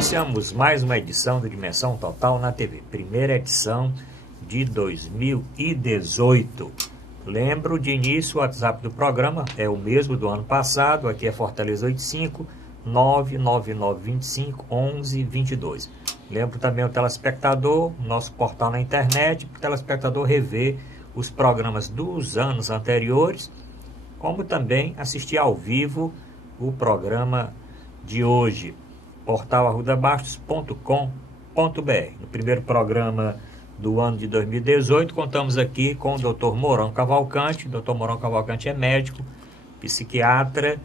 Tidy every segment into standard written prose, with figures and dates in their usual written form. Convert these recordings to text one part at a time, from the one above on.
Iniciamos mais uma edição do Dimensão Total na TV, primeira edição de 2018. Lembro de início, o WhatsApp do programa é o mesmo do ano passado, aqui é Fortaleza 85 99925 1122. Lembro também o telespectador, nosso portal na internet, para o telespectador rever os programas dos anos anteriores, como também assistir ao vivo o programa de hoje, portalarrudabastos.com.br. No primeiro programa do ano de 2018, contamos aqui com o Dr. Mourão Cavalcante. O Dr. Mourão Cavalcante é médico, psiquiatra,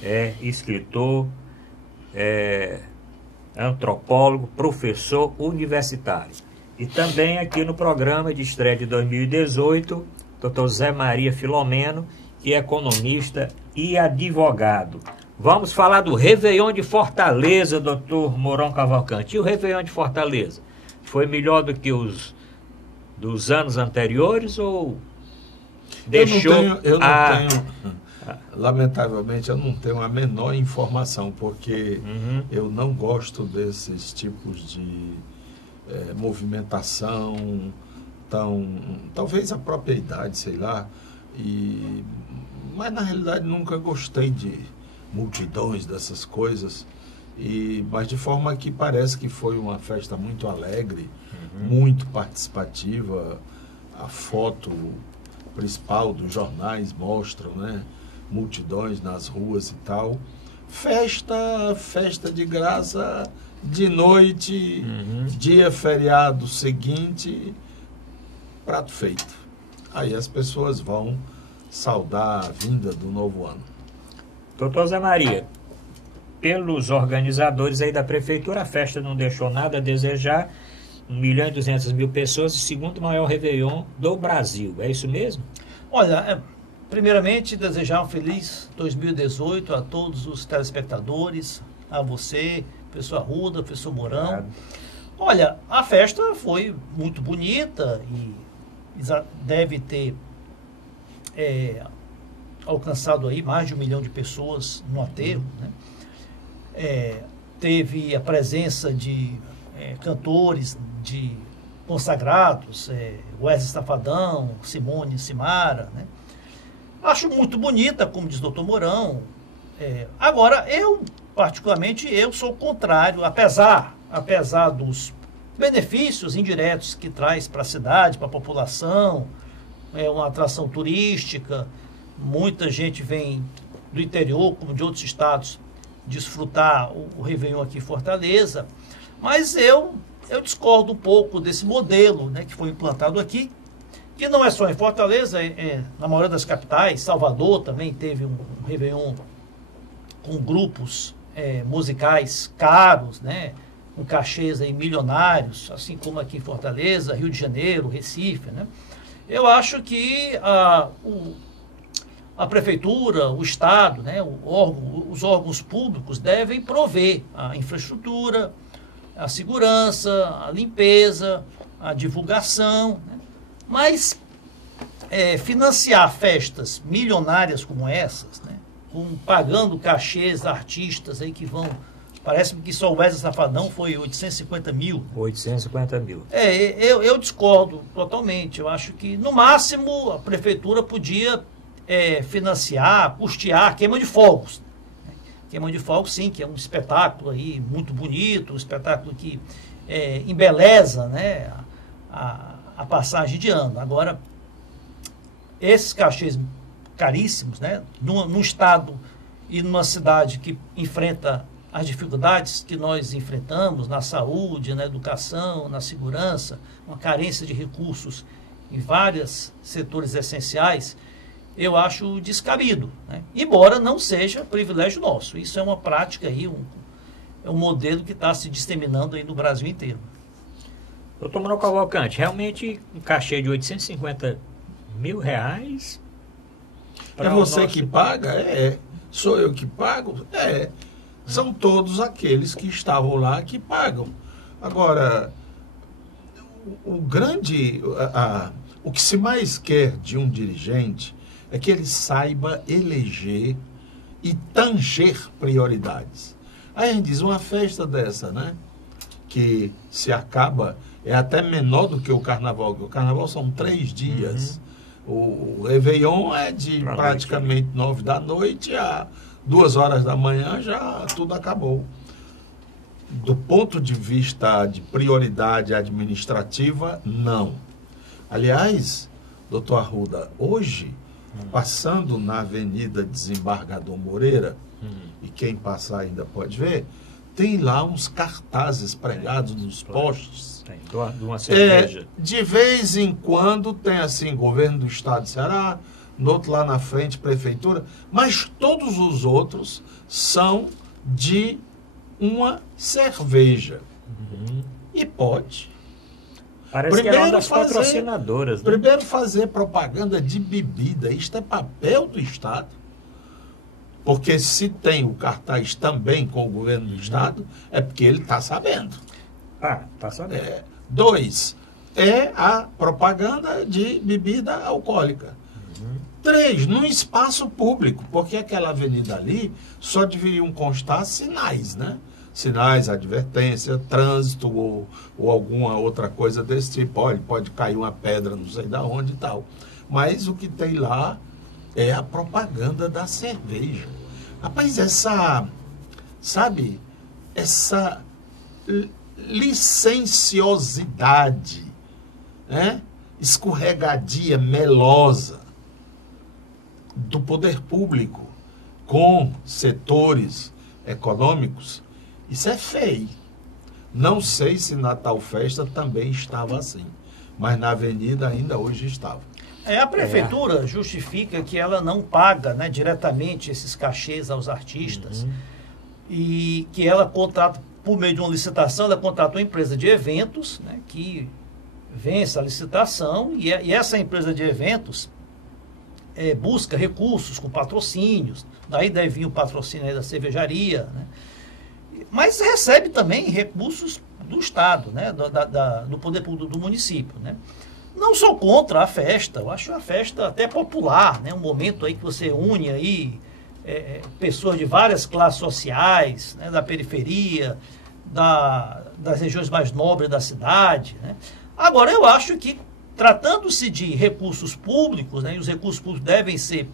é escritor, é antropólogo, professor universitário. E também aqui no programa de estreia de 2018, Dr. Zé Maria Filomeno, que é economista e advogado. Vamos falar do Réveillon de Fortaleza, doutor Mourão Cavalcante. E o Réveillon de Fortaleza? Foi melhor do que os dos anos anteriores ou deixou... Lamentavelmente, eu não tenho a menor informação, porque eu não gosto desses tipos de movimentação, talvez a própria idade, sei lá, mas na realidade nunca gostei de multidões dessas coisas, mas de forma que parece que foi uma festa muito alegre, muito participativa. A foto principal dos jornais mostram, né, multidões nas ruas e tal. Festa de graça, de noite, dia feriado seguinte, prato feito. Aí as pessoas vão saudar a vinda do novo ano. Doutor Zé Maria, pelos organizadores aí da prefeitura, a festa não deixou nada a desejar. 1.200.000 pessoas, o segundo maior Réveillon do Brasil. É isso mesmo? Olha, primeiramente, desejar um feliz 2018 a todos os telespectadores, a você, professor Arruda, professor Mourão. Obrigado. Olha, a festa foi muito bonita e deve ter alcançado aí mais de 1 milhão de pessoas no aterro, né? Teve a presença de cantores de consagrados, Wesley Safadão, Simone Simara, né? Acho muito bonita, como diz o doutor Mourão. Agora, particularmente, eu sou contrário, apesar dos benefícios indiretos que traz para a cidade, para a população, é uma atração turística, muita gente vem do interior, como de outros estados, desfrutar o Réveillon aqui em Fortaleza, mas eu discordo um pouco desse modelo, né, que foi implantado aqui, que não é só em Fortaleza, na maioria das capitais. Salvador também teve um Réveillon com grupos musicais caros, né, com cachês aí milionários, assim como aqui em Fortaleza, Rio de Janeiro, Recife, né. Eu acho que a prefeitura, o Estado, né, os órgãos públicos devem prover a infraestrutura, a segurança, a limpeza, a divulgação, né? Mas financiar festas milionárias como essas, né, pagando cachês a artistas aí que vão... Parece-me que só o Wesley Safadão foi 850 mil. 850 mil. Eu discordo totalmente. Eu acho que, no máximo, a prefeitura podia financiar, custear queima de fogos. Queima de fogos, sim, que é um espetáculo aí muito bonito, um espetáculo que embeleza, né, a passagem de ano. Agora, esses cachês caríssimos, né, num estado e numa cidade que enfrenta as dificuldades que nós enfrentamos na saúde, na educação, na segurança, uma carência de recursos em vários setores essenciais, eu acho descabido, né? Embora não seja privilégio nosso. Isso é uma prática aí, um modelo que está se disseminando aí no Brasil inteiro. Doutor Mourão Cavalcante, realmente um cachê de 850 mil reais... É você que paga? Sou eu que pago? São todos aqueles que estavam lá que pagam. Agora, o que se mais quer de um dirigente é que ele saiba eleger e tanger prioridades. Aí a gente diz, uma festa dessa, né? Que se acaba, é até menor do que o carnaval, porque o carnaval são 3 dias. O Réveillon é de praticamente 9 da noite a 2 horas da manhã, já tudo acabou. Do ponto de vista de prioridade administrativa, não. Aliás, doutor Arruda, hoje, passando na Avenida Desembargador Moreira, e quem passar ainda pode ver, tem lá uns cartazes pregados nos postes. Tem, de uma cerveja. De vez em quando tem assim, governo do estado de Ceará, no outro lá na frente, prefeitura, mas todos os outros são de uma cerveja. E pode. Parece que é uma das patrocinadoras. Né? Primeiro fazer propaganda de bebida. Isto é papel do Estado. Porque se tem o cartaz também com o governo do Estado, é porque ele está sabendo. Está sabendo. 2, é a propaganda de bebida alcoólica. 3, num espaço público, porque aquela avenida ali só deveriam constar sinais, né? Sinais, advertência, trânsito ou alguma outra coisa desse tipo. Olha, pode cair uma pedra, não sei da onde e tal. Mas o que tem lá é a propaganda da cerveja. Rapaz, essa licenciosidade, né? Escorregadia, melosa do poder público com setores econômicos, isso é feio. Não sei se na tal festa também estava assim, mas na avenida ainda hoje estava. A prefeitura justifica que ela não paga, né, diretamente esses cachês aos artistas e que ela contrata, por meio de uma licitação, ela contrata uma empresa de eventos, né, que vence a licitação e essa empresa de eventos busca recursos com patrocínios, daí deve vir o patrocínio aí da cervejaria, né, mas recebe também recursos do Estado, né, do poder público do município, né. Não sou contra a festa, eu acho a festa até popular, né? Um momento aí que você une aí pessoas de várias classes sociais, né? Da periferia, das regiões mais nobres da cidade, né? Agora, eu acho que, tratando-se de recursos públicos, né? E os recursos públicos devem ser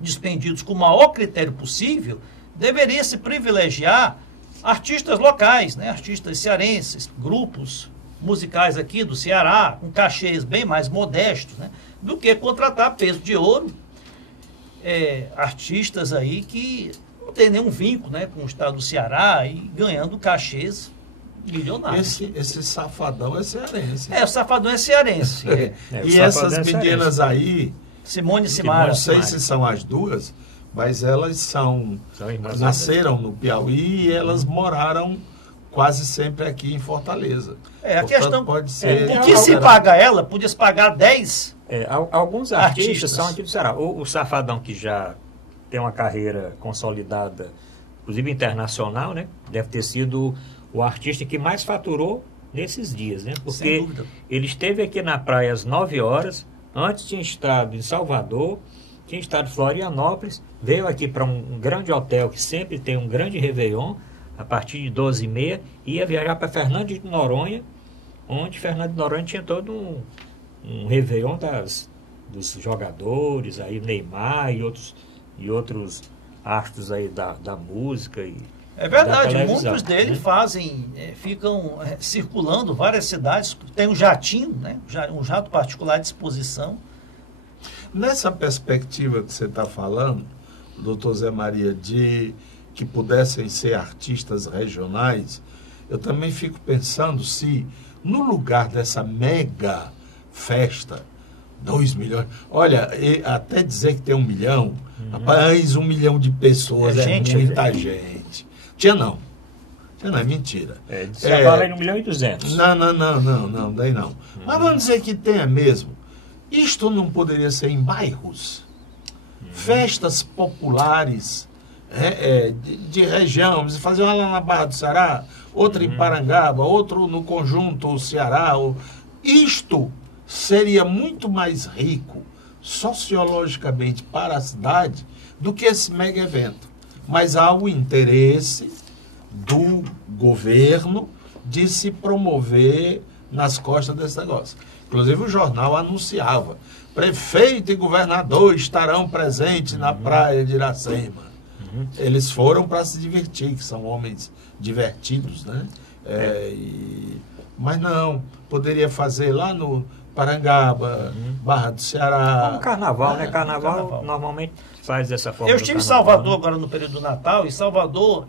dispendidos com o maior critério possível, deveria se privilegiar artistas locais, né? Artistas cearenses, grupos musicais aqui do Ceará, com cachês bem mais modestos, né, do que contratar peso de ouro, artistas aí que não tem nenhum vínculo, né, com o estado do Ceará e ganhando cachês milionários. Esse safadão é cearense. O safadão é cearense. E essas meninas aí, Simone e Simara. Não sei se são as duas, mas elas nasceram no Piauí e elas moraram quase sempre aqui em Fortaleza. A questão pode ser. O que se paga ela, podia se pagar 10 alguns artistas são aqui do Ceará. O Safadão, que já tem uma carreira consolidada, inclusive internacional, né? Deve ter sido o artista que mais faturou nesses dias, né? Porque ele esteve aqui na praia às 9 horas, antes tinha estado em Salvador, tinha estado em Florianópolis, veio aqui para um grande hotel que sempre tem um grande Réveillon, a partir de 12h30, ia viajar para Fernando de Noronha, onde Fernando de Noronha tinha todo um Réveillon dos jogadores, aí Neymar e outros astros aí da música. É verdade, muitos deles ficam circulando várias cidades, tem um jatinho, né? Um jato particular à disposição. Nessa perspectiva que você está falando, doutor Zé Maria, de que pudessem ser artistas regionais, eu também fico pensando se, no lugar dessa mega festa, 2 milhões, olha, até dizer que tem 1 milhão, rapaz, 1 milhão de pessoas muita gente. Tinha não, é mentira. Você fala em 1.200.000. Não, daí não. Mas vamos dizer que tenha mesmo. Isto não poderia ser em bairros? Festas populares, de região, você fazer uma lá na Barra do Ceará, outra em Parangaba, outro no conjunto Ceará. Isto seria muito mais rico sociologicamente para a cidade do que esse mega evento. Mas há o interesse do governo de se promover nas costas desse negócio. Inclusive o jornal anunciava: prefeito e governador estarão presentes na praia de Iracema. Eles foram para se divertir, que são homens divertidos, né? Mas não, poderia fazer lá no Parangaba, Barra do Ceará. Como carnaval, né? Carnaval normalmente faz dessa forma. Eu estive em Salvador agora no período do Natal, e Salvador,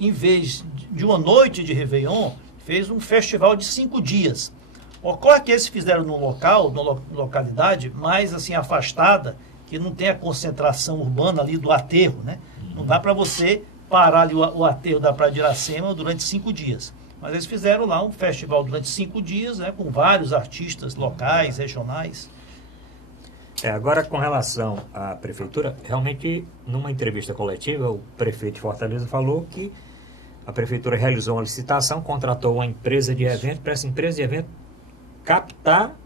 em vez de uma noite de Réveillon, fez um festival de 5 dias. Ocorre que eles fizeram num local, numa localidade mais assim afastada, que não tem a concentração urbana ali do aterro, né? Não dá para você parar ali o aterro da Praia de Iracema durante 5 dias. Mas eles fizeram lá um festival durante 5 dias, né, com vários artistas locais, regionais. Agora, com relação à prefeitura, realmente, numa entrevista coletiva, o prefeito de Fortaleza falou que a prefeitura realizou uma licitação, contratou uma empresa de evento, para essa empresa de evento captar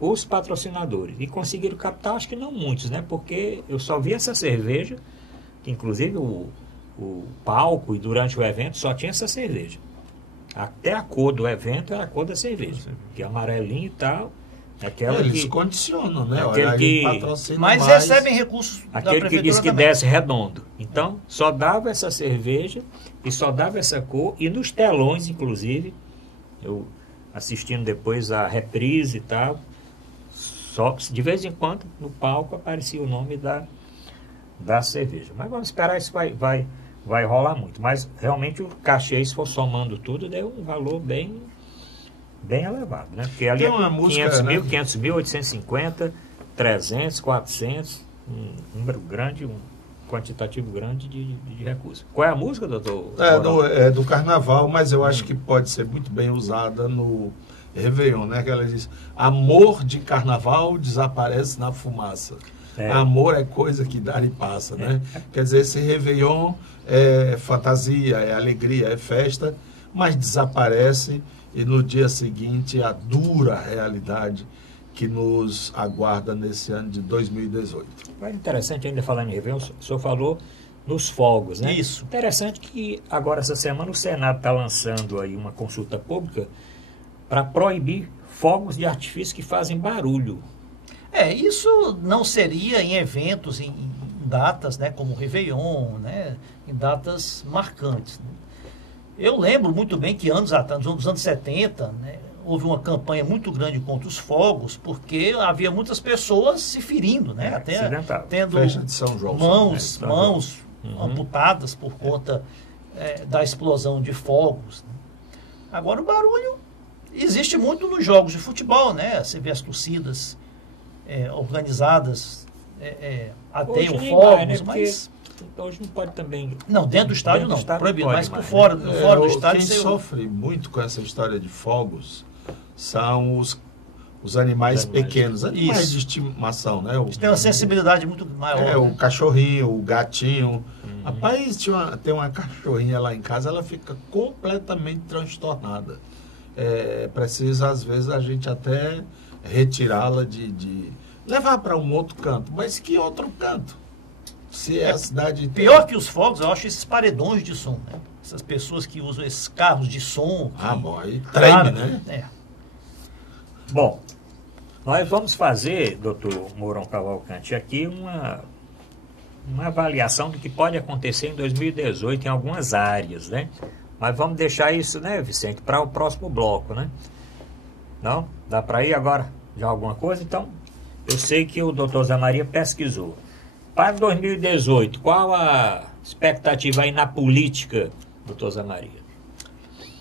os patrocinadores. E conseguiram captar, acho que não muitos, né? Porque eu só vi essa cerveja, que inclusive o palco e durante o evento só tinha essa cerveja. Até a cor do evento era a cor da cerveja, que é amarelinho e tal. Eles condicionam, né? Aquele que, mas recebem recursos da aquele prefeitura que disse que também. desce redondo. Então, só dava essa cerveja e só dava essa cor. E nos telões, inclusive, eu assistindo depois a reprise e tal, só de vez em quando no palco aparecia o nome da cerveja. Mas vamos esperar, isso vai rolar muito. Mas realmente o cachê, se for somando tudo, deu um valor bem elevado, né? Porque ali tem uma música, 500 mil, né? 500 mil, 850, 300, 400, um número grande, um quantitativo grande de recursos. Qual é a música, doutor? É do Carnaval, mas eu acho que pode ser muito bem usada no Réveillon, né? Que ela diz: amor de Carnaval desaparece na fumaça. Amor é coisa que dá e passa, né? Quer dizer, esse Réveillon é fantasia, é alegria, é festa, mas desaparece, e no dia seguinte a dura realidade que nos aguarda nesse ano de 2018. É interessante ainda falar em Réveillon, o senhor falou nos fogos, né? Isso. Interessante que agora, essa semana, o Senado está lançando aí uma consulta pública para proibir fogos de artifício que fazem barulho. Isso não seria em eventos, em datas, né, como o Réveillon, né, em datas marcantes, né? Eu lembro muito bem que anos atrás, nos anos 70, né, houve uma campanha muito grande contra os fogos, porque havia muitas pessoas se ferindo, né, até tendo Festa de São João, mãos amputadas por conta da explosão de fogos, né? Agora o barulho existe muito nos jogos de futebol, né? Você vê as torcidas organizadas ateiam fogos, né? Mas hoje não pode também. Não, dentro do estádio não, proibido, mas por fora, do estádio. Quem sofre muito com essa história de fogos são os animais pequenos, animais de estimação, né? Eles têm uma sensibilidade muito maior. O cachorrinho, o gatinho. Rapaz, tem uma cachorrinha lá em casa, ela fica completamente transtornada. Precisa, às vezes, a gente até retirá-la de levar para um outro canto. Mas que outro canto? Se a cidade... Pior que os fogos, eu acho esses paredões de som, né? Essas pessoas que usam esses carros de som. Bom, aí treme, né? Bom, nós vamos fazer, doutor Mourão Cavalcante, aqui uma avaliação do que pode acontecer em 2018 em algumas áreas, né? Mas vamos deixar isso, né, Vicente, para o próximo bloco, né? Não? Dá para ir agora já alguma coisa? Então, eu sei que o doutor Zé Maria pesquisou. Para 2018, qual a expectativa aí na política, doutor Zé Maria?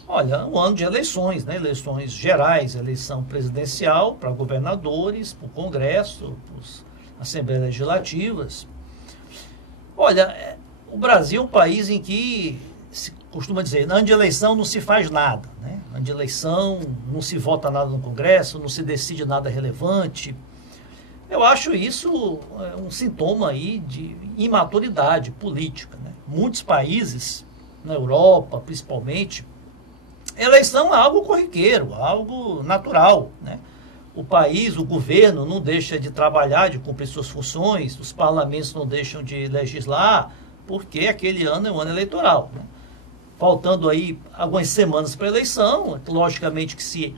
Olha, um ano de eleições, né? Eleições gerais, eleição presidencial para governadores, para o Congresso, para as Assembleias Legislativas. Olha, o Brasil é um país em que se costuma dizer, ano de eleição não se faz nada, né? Ano de eleição não se vota nada no Congresso, não se decide nada relevante. Eu acho isso um sintoma aí de imaturidade política, né? Muitos países, na Europa principalmente, eleição é algo corriqueiro, algo natural, né? O país, o governo não deixa de trabalhar, de cumprir suas funções, os parlamentos não deixam de legislar, porque aquele ano é um ano eleitoral, né? faltando aí algumas semanas para a eleição, logicamente que se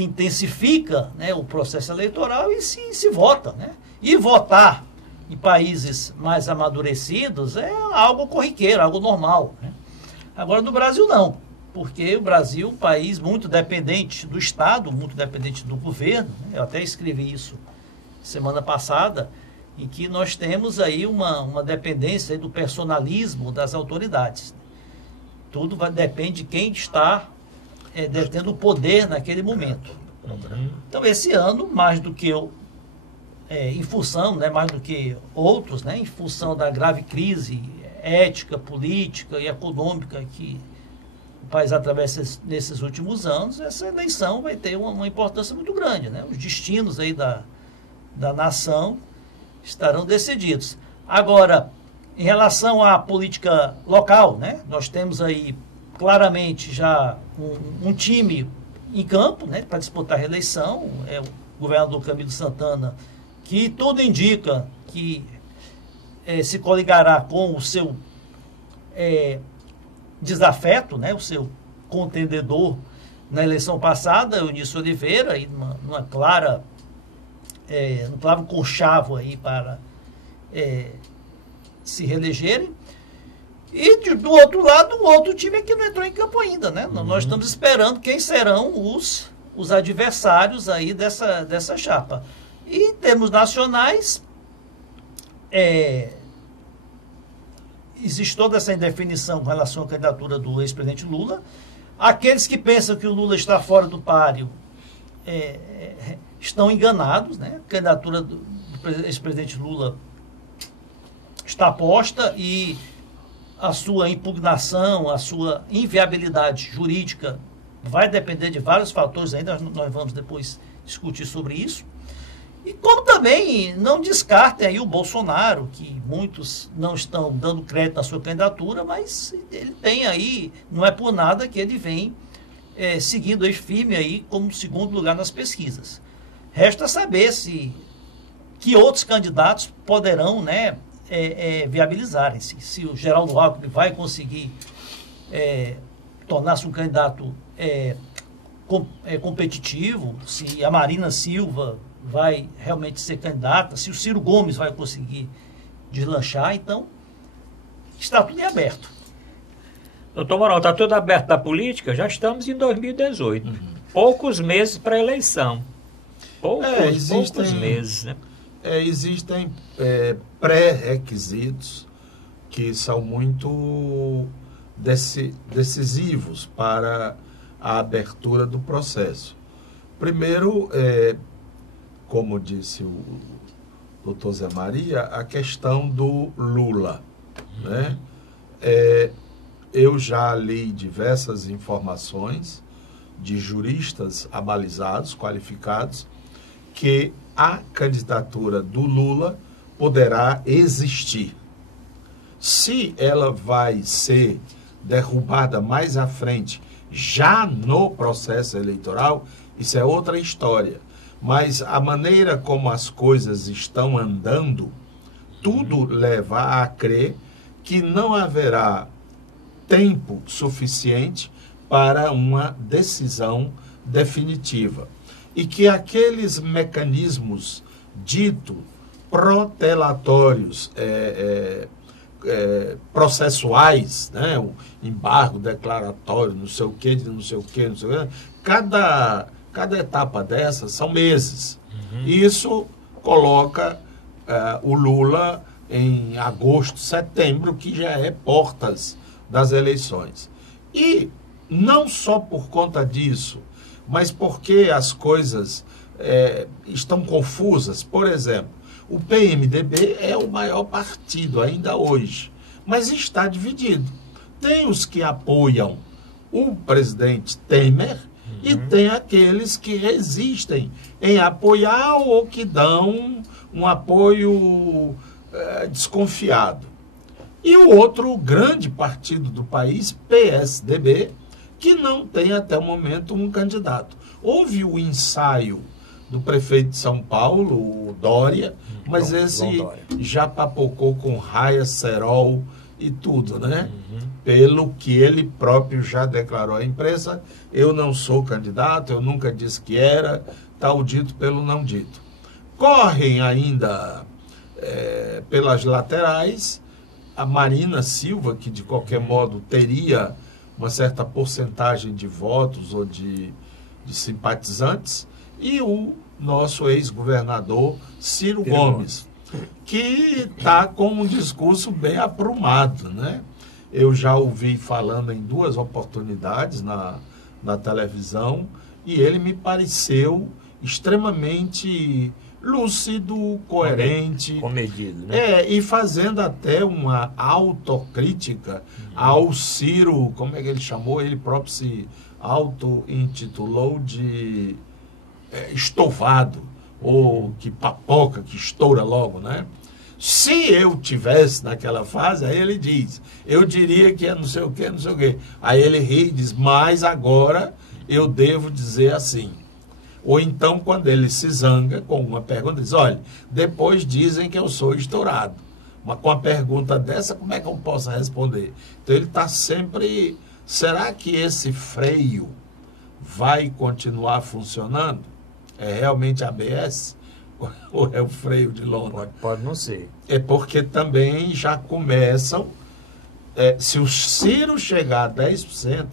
intensifica, né, o processo eleitoral e se vota, né? E votar em países mais amadurecidos é algo corriqueiro, algo normal, né? Agora, no Brasil, não, porque o Brasil é um país muito dependente do Estado, muito dependente do governo, né? Eu até escrevi isso semana passada, em que nós temos aí uma dependência aí do personalismo das autoridades. Tudo depende de quem está detendo o poder naquele momento. Então, esse ano, mais do que em função, né, mais do que outros, né, em função da grave crise ética, política e econômica que o país atravessa nesses últimos anos, essa eleição vai ter uma importância muito grande, né? Os destinos aí da nação estarão decididos. Agora, em relação à política local, né, nós temos aí claramente já um time em campo, né, para disputar a reeleição, é o governador Camilo Santana, que tudo indica que se coligará com o seu desafeto, né, o seu contendedor na eleição passada, Eunício Oliveira, e numa clara, um claro conchavo aí para se reelegerem. E do outro lado, o outro time que não entrou em campo ainda, né? Nós estamos esperando quem serão os adversários aí dessa chapa. E em termos nacionais, existe toda essa indefinição com relação à candidatura do ex-presidente Lula. Aqueles que pensam que o Lula está fora do páreo estão enganados, né? A candidatura do ex-presidente Lula está posta e a sua impugnação, a sua inviabilidade jurídica vai depender de vários fatores ainda, nós vamos depois discutir sobre isso. E como também não descartem aí o Bolsonaro, que muitos não estão dando crédito à sua candidatura, mas ele tem aí, não é por nada que ele vem seguindo aí firme aí como segundo lugar nas pesquisas. Resta saber que outros candidatos poderão, né, viabilizarem-se. Se o Geraldo Alckmin vai conseguir tornar-se um candidato competitivo, se a Marina Silva vai realmente ser candidata, se o Ciro Gomes vai conseguir deslanchar, então está tudo em aberto. Doutor Mourão, está tudo aberto da política? Já estamos em 2018. Poucos meses para a eleição. Poucos meses, né? Existem pré-requisitos que são muito decisivos para a abertura do processo. Primeiro, como disse o doutor Zé Maria, a questão do Lula, né? Eu já li diversas informações de juristas abalizados, qualificados, que a candidatura do Lula poderá existir. Se ela vai ser derrubada mais à frente, já no processo eleitoral, isso é outra história. Mas a maneira como as coisas estão andando, tudo leva a crer que não haverá tempo suficiente para uma decisão definitiva. E que aqueles mecanismos dito protelatórios, processuais, né? O embargo declaratório, não sei o quê, não sei o quê, não sei o quê, cada etapa dessas são meses. E isso coloca o Lula em agosto, setembro, que já é portas das eleições. E não só por conta disso, mas porque as coisas estão confusas. Por exemplo, o PMDB é o maior partido ainda hoje, mas está dividido. Tem os que apoiam o presidente Temer e tem aqueles que resistem em apoiar ou que dão um apoio desconfiado. E o outro grande partido do país, PSDB, que não tem até o momento um candidato. Houve o ensaio do prefeito de São Paulo, o Dória, mas esse já papocou com Raia Serol e tudo, né? Pelo que ele próprio já declarou à imprensa, eu não sou candidato, eu nunca disse que era, tal dito pelo não dito. Correm ainda pelas laterais a Marina Silva, que de qualquer modo teria uma certa porcentagem de votos ou de simpatizantes, e o nosso ex-governador Ciro Gomes, que está com um discurso bem aprumado, né? Eu já ouvi falando em 2 oportunidades na televisão, e ele me pareceu extremamente lúcido, coerente, comedido, né? E fazendo até uma autocrítica ao Ciro, como é que ele chamou? Ele próprio se auto-intitulou de estovado, ou que papoca, que estoura logo, né? Se eu tivesse naquela fase, aí ele diz, eu diria que é não sei o quê, não sei o quê. Aí ele ri e diz, mas agora eu devo dizer assim. Ou então, quando ele se zanga com uma pergunta, diz, olha, depois dizem que eu sou estourado. Mas com uma pergunta dessa, como é que eu posso responder? Então ele está sempre... Será que esse freio vai continuar funcionando? É realmente ABS? Ou é o freio de lona? Pode não ser. É porque também já começam... se o Ciro chegar a 10%,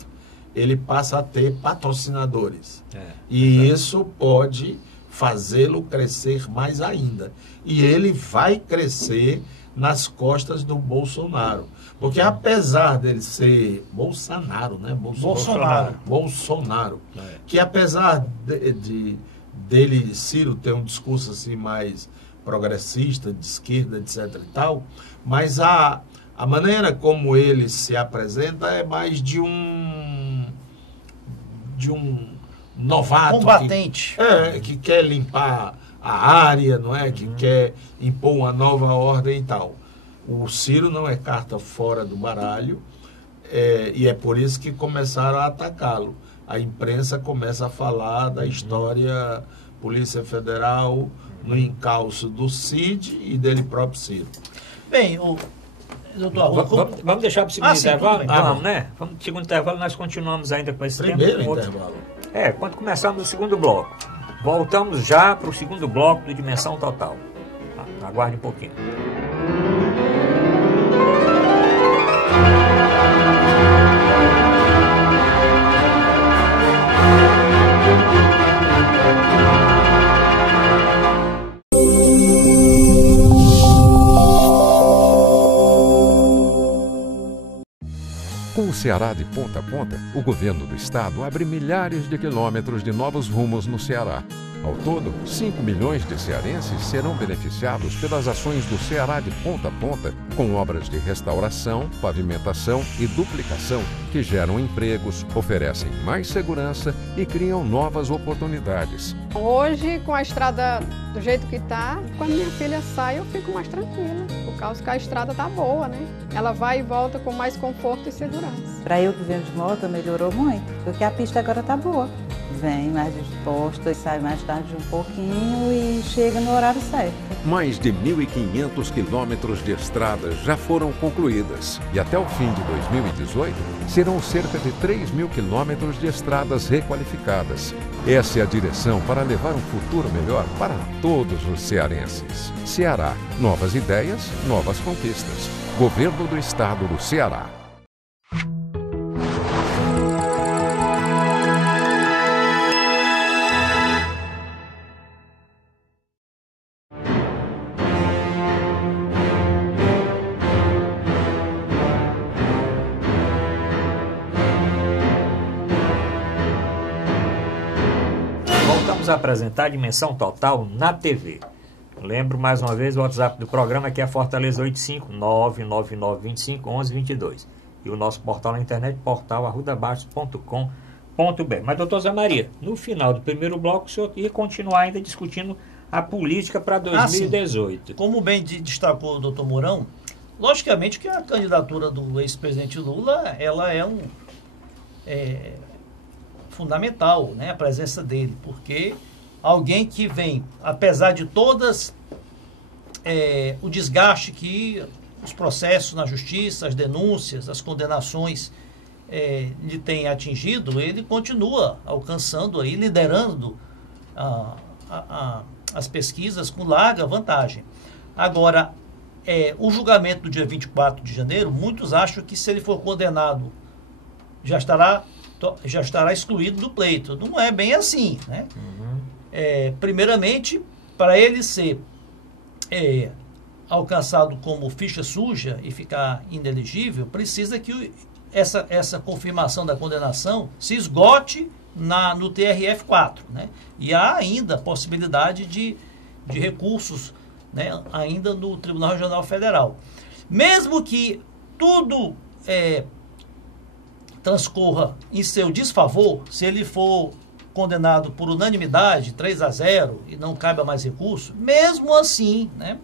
ele passa a ter patrocinadores. E isso pode fazê-lo crescer mais ainda. E ele vai crescer nas costas do Bolsonaro. Porque apesar dele ser Bolsonaro, né? Bolsonaro. Que apesar dele, Ciro, ter um discurso assim mais progressista, de esquerda, etc. e tal, mas a maneira como ele se apresenta é mais de um novato. Combatente. Que quer limpar a área, não é? Que quer impor uma nova ordem e tal. O Ciro não é carta fora do baralho, e é por isso que começaram a atacá-lo. A imprensa começa a falar da história Polícia Federal no encalço do Cid e dele próprio Ciro. Bem, doutor, vamos deixar para o segundo intervalo? Vamos, né? Vamos para o segundo intervalo, nós continuamos ainda com esse primeiro tema. Intervalo. Quando começarmos o segundo bloco. Voltamos já para o segundo bloco do Dimensão Total. Aguarde um pouquinho. Com o Ceará de ponta a ponta, o governo do estado abre milhares de quilômetros de novos rumos no Ceará. Ao todo, 5 milhões de cearenses serão beneficiados pelas ações do Ceará de ponta a ponta, com obras de restauração, pavimentação e duplicação que geram empregos, oferecem mais segurança e criam novas oportunidades. Hoje, com a estrada do jeito que está, quando minha filha sai, eu fico mais tranquila, por causa que a estrada está boa, né? Ela vai e volta com mais conforto e segurança. Para eu que venho de moto, melhorou muito, porque a pista agora está boa. Vem mais disposta, sai mais tarde um pouquinho e chega no horário certo. Mais de 1.500 quilômetros de estradas já foram concluídas e até o fim de 2018 serão cerca de 3.000 quilômetros de estradas requalificadas. Essa é a direção para levar um futuro melhor para todos os cearenses. Ceará, novas ideias, novas conquistas. Governo do Estado do Ceará. Vamos apresentar a Dimensão Total na TV. Lembro mais uma vez o WhatsApp do programa, que é Fortaleza 85999251122. E o nosso portal na internet, portal@arrudabaixos.com.br. Mas, doutor Zé Maria, no final do primeiro bloco, o senhor ia continuar ainda discutindo a política para 2018. Como bem destacou o doutor Mourão, logicamente que a candidatura do ex-presidente Lula, ela é fundamental, né, a presença dele, porque alguém que vem, apesar de todas o desgaste que os processos na justiça, as denúncias, as condenações lhe têm atingido, ele continua alcançando aí, liderando as pesquisas com larga vantagem. Agora, o julgamento do dia 24 de janeiro, muitos acham que se ele for condenado, já estará excluído do pleito. Não é bem assim, né? Primeiramente, para ele ser alcançado como ficha suja e ficar inelegível, precisa que essa confirmação da condenação se esgote no TRF4, né? E há ainda possibilidade de recursos, né, ainda no Tribunal Regional Federal. Mesmo que tudo transcorra em seu desfavor, se ele for condenado por unanimidade, 3-0, e não caiba mais recurso, mesmo assim, né,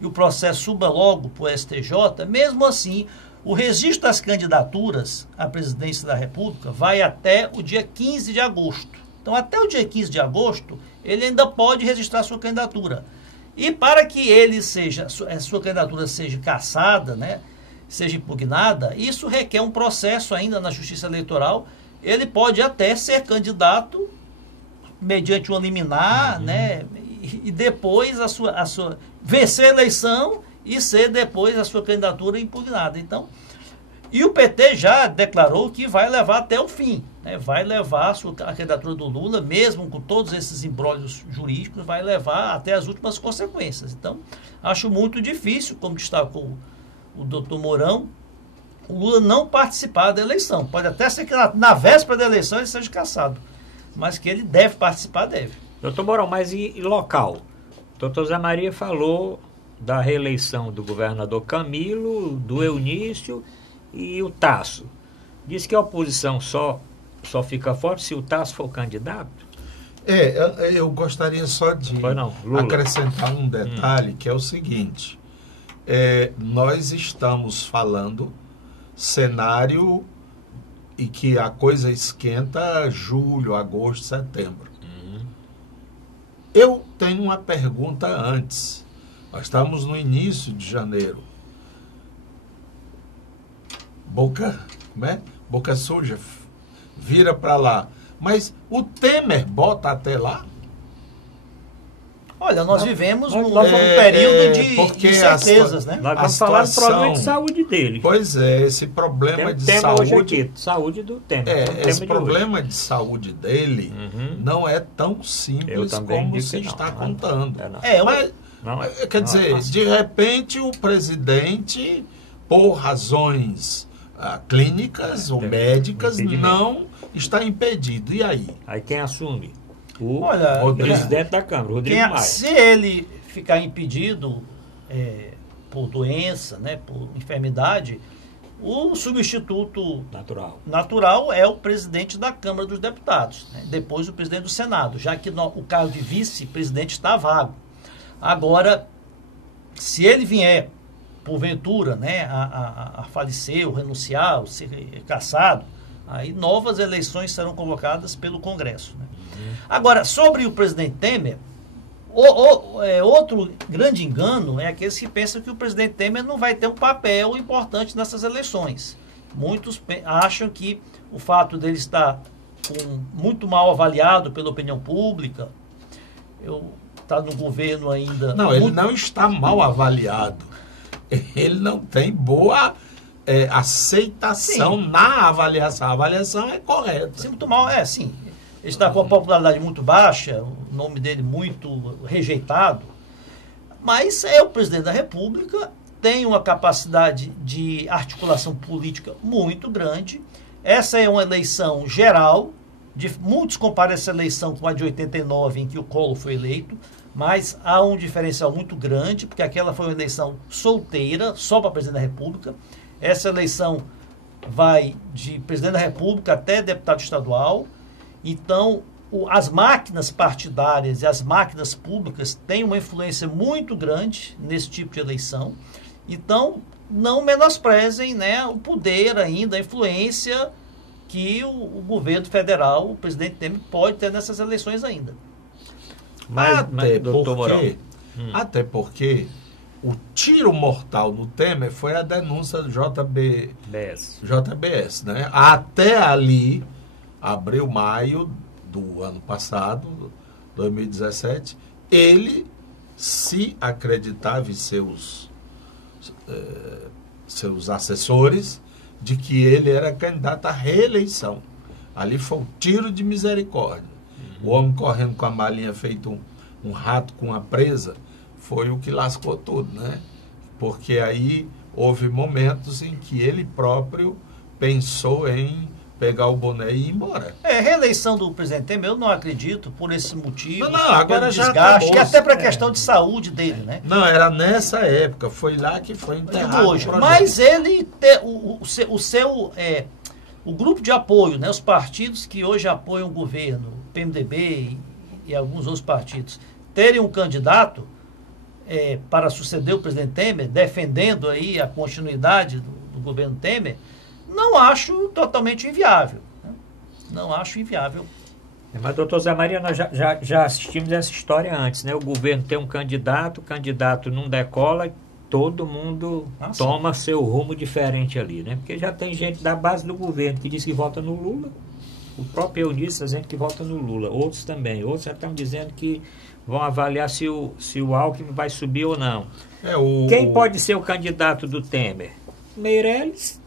e o processo suba logo para o STJ, mesmo assim, o registro das candidaturas à presidência da República vai até o dia 15 de agosto. Então, até o dia 15 de agosto, ele ainda pode registrar sua candidatura. E para que sua candidatura seja cassada, né, seja impugnada, isso requer um processo ainda na Justiça Eleitoral. Ele pode até ser candidato mediante uma liminar, né, e depois vencer a eleição e ser depois a sua candidatura impugnada. Então, e o PT já declarou que vai levar até o fim, né? Vai levar a candidatura do Lula, mesmo com todos esses imbróglios jurídicos, vai levar até as últimas consequências. Então, acho muito difícil, como destacou o doutor Mourão, o Lula não participar da eleição. Pode até ser que na véspera da eleição ele seja cassado, mas que ele deve participar, deve. Doutor Mourão, mas e local? Doutor Zé Maria falou da reeleição do governador Camilo, do Eunício e o Tasso. Diz que a oposição só fica forte se o Tasso for candidato? Eu gostaria só de acrescentar um detalhe, que é o seguinte. Nós estamos falando cenário e que a coisa esquenta julho, agosto, setembro. Eu tenho uma pergunta antes. Nós estamos no início de janeiro. Boca suja, vira para lá. Mas o Temer bota até lá? Olha, nós vivemos um período de incertezas, né? Nós vamos falar do problema de saúde dele. Pois é, esse problema de saúde... Saúde do Temer. Esse problema de saúde dele não é tão simples como se está contando. Quer dizer, de repente o presidente, por razões clínicas ou médicas, não está impedido. E aí? Aí quem assume? O presidente da Câmara, Rodrigo Maia. Se ele ficar impedido por doença, né, por enfermidade, o substituto natural é o presidente da Câmara dos Deputados, né, depois o presidente do Senado, já que o cargo de vice-presidente está vago. Agora, se ele vier, porventura, né, a falecer, ou renunciar, ou ser cassado, aí novas eleições serão convocadas pelo Congresso, né? Agora, sobre o presidente Temer, outro grande engano é aqueles que pensam que o presidente Temer não vai ter um papel importante nessas eleições. Muitos acham que o fato dele estar muito mal avaliado pela opinião pública, está no governo ainda... Não, ele não está mal avaliado. Ele não tem boa aceitação na avaliação. A avaliação é correta. Sim, muito mal, sim. Ele está com a popularidade muito baixa, o nome dele muito rejeitado, mas é o presidente da República, tem uma capacidade de articulação política muito grande. Essa é uma eleição geral, muitos comparam essa eleição com a de 89, em que o Collor foi eleito, mas há um diferencial muito grande, porque aquela foi uma eleição solteira, só para presidente da República. Essa eleição vai de presidente da República até deputado estadual. Então, as máquinas partidárias e as máquinas públicas têm uma influência muito grande nesse tipo de eleição. Então, não menosprezem, né, o poder ainda, a influência que o governo federal, o presidente Temer, pode ter nessas eleições ainda. Até porque o tiro mortal no Temer foi a denúncia do JBS, né? Até ali, abril, maio do ano passado, 2017, ele se acreditava e seus assessores de que ele era candidato à reeleição. Ali foi um tiro de misericórdia. O homem correndo com a malinha feito um rato com a presa, foi o que lascou tudo, né? Porque aí houve momentos em que ele próprio pensou em pegar o boné e ir embora. Reeleição do presidente Temer, eu não acredito, por esse motivo. Não, agora já desgaste, acabou. E até para a questão de saúde dele, né? Não, era nessa época, foi lá que foi enterrado hoje. Mas ele, o grupo de apoio, né, os partidos que hoje apoiam o governo, o PMDB e alguns outros partidos, terem um candidato para suceder o presidente Temer, defendendo aí a continuidade do governo Temer, não acho totalmente inviável. Né? Não acho inviável. Mas, doutor Zé Maria, nós já assistimos essa história antes, né? O governo tem um candidato, o candidato não decola, todo mundo toma seu rumo diferente ali, né? Porque já tem gente da base do governo que diz que vota no Lula, o próprio Eunice dizendo que vota no Lula, outros também, outros já estão dizendo que vão avaliar se o Alckmin vai subir ou não. Quem pode ser o candidato do Temer? Meirelles,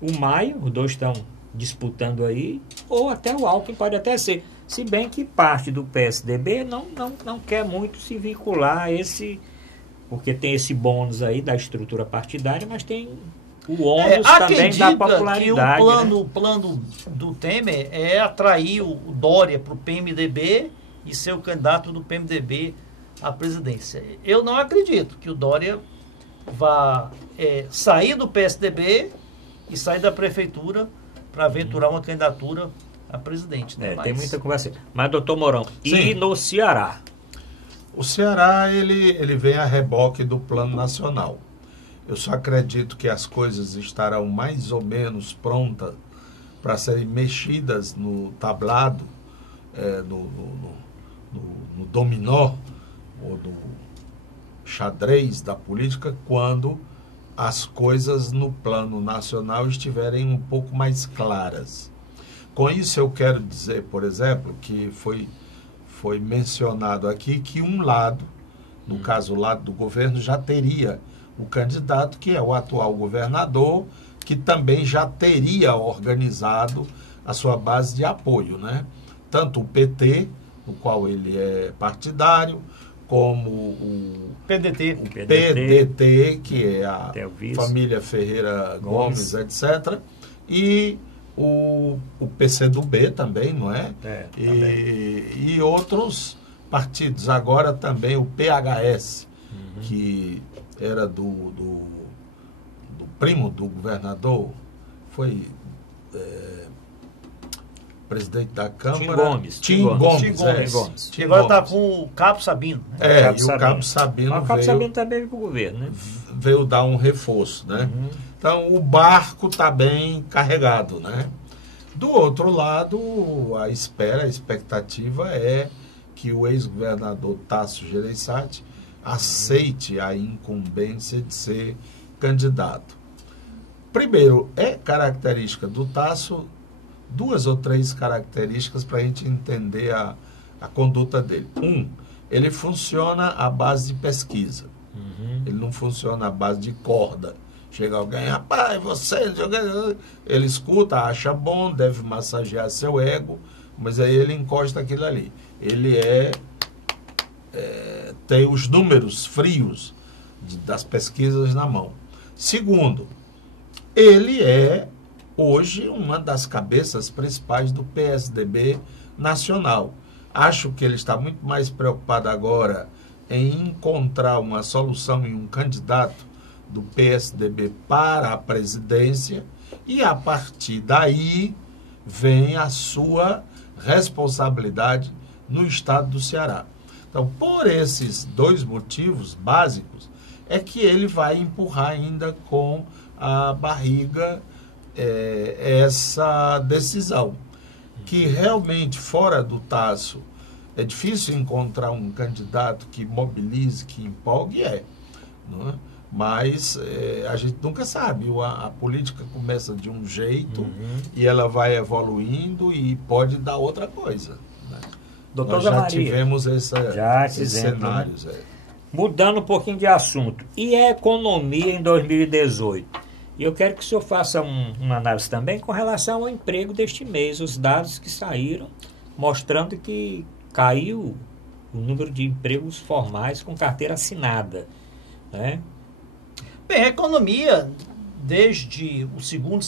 o Maia, os dois estão disputando aí, ou até o Alckmin pode até ser. Se bem que parte do PSDB não quer muito se vincular a esse, porque tem esse bônus aí da estrutura partidária, mas tem o ônus também da popularidade. Que o plano do Temer é atrair o Dória para o PMDB e ser o candidato do PMDB à presidência. Eu não acredito que o Dória vá sair do PSDB e sair da prefeitura para aventurar uma candidatura a presidente. Né? Tem muita conversa. Mas, doutor Mourão, e no Ceará? O Ceará, ele vem a reboque do plano nacional. Eu só acredito que as coisas estarão mais ou menos prontas para serem mexidas no tablado, no dominó, ou no xadrez da política, quando as coisas no plano nacional estiverem um pouco mais claras. Com isso eu quero dizer, por exemplo, que foi mencionado aqui que um lado, no caso o lado do governo, já teria o candidato, que é o atual governador, que também já teria organizado a sua base de apoio, né? Tanto o PT, no qual ele é partidário, como o PDT, que é a família Ferreira Gomes, etc., e o PCdoB também, não é? E outros partidos. Agora também o PHS, que era do primo do governador, foi presidente da Câmara. Tim Gomes. Agora está com o Cabo Sabino. Né? O Cabo Sabino o Cabo Sabino também veio para o governo, né? Veio dar um reforço, né? Então, o barco está bem carregado, né? Do outro lado, a expectativa é que o ex-governador Tasso Gereissati aceite a incumbência de ser candidato. Primeiro, é característica do Tasso 2 ou 3 características para a gente entender a conduta dele. Ele funciona à base de pesquisa. Ele não funciona à base de corda. Chega alguém, rapaz, você... Ele escuta, acha bom, deve massagear seu ego, mas aí ele encosta aquilo ali. Ele tem os números frios das pesquisas na mão. Segundo, ele é hoje uma das cabeças principais do PSDB nacional. Acho que ele está muito mais preocupado agora em encontrar uma solução em um candidato do PSDB para a presidência, e a partir daí vem a sua responsabilidade no estado do Ceará. Então, por esses 2 motivos básicos, é que ele vai empurrar ainda com a barriga essa decisão, que realmente fora do Tasso é difícil encontrar um candidato que mobilize, que empolgue, não é? Mas a gente nunca sabe. A política começa de um jeito e ela vai evoluindo e pode dar outra coisa. Né? Doutor Nós já Maria, tivemos esses cenários. Né? Mudando um pouquinho de assunto. E a economia em 2018? E eu quero que o senhor faça uma análise também com relação ao emprego deste mês. Os dados que saíram mostrando que caiu o número de empregos formais com carteira assinada, né? Bem, a economia, desde o segundo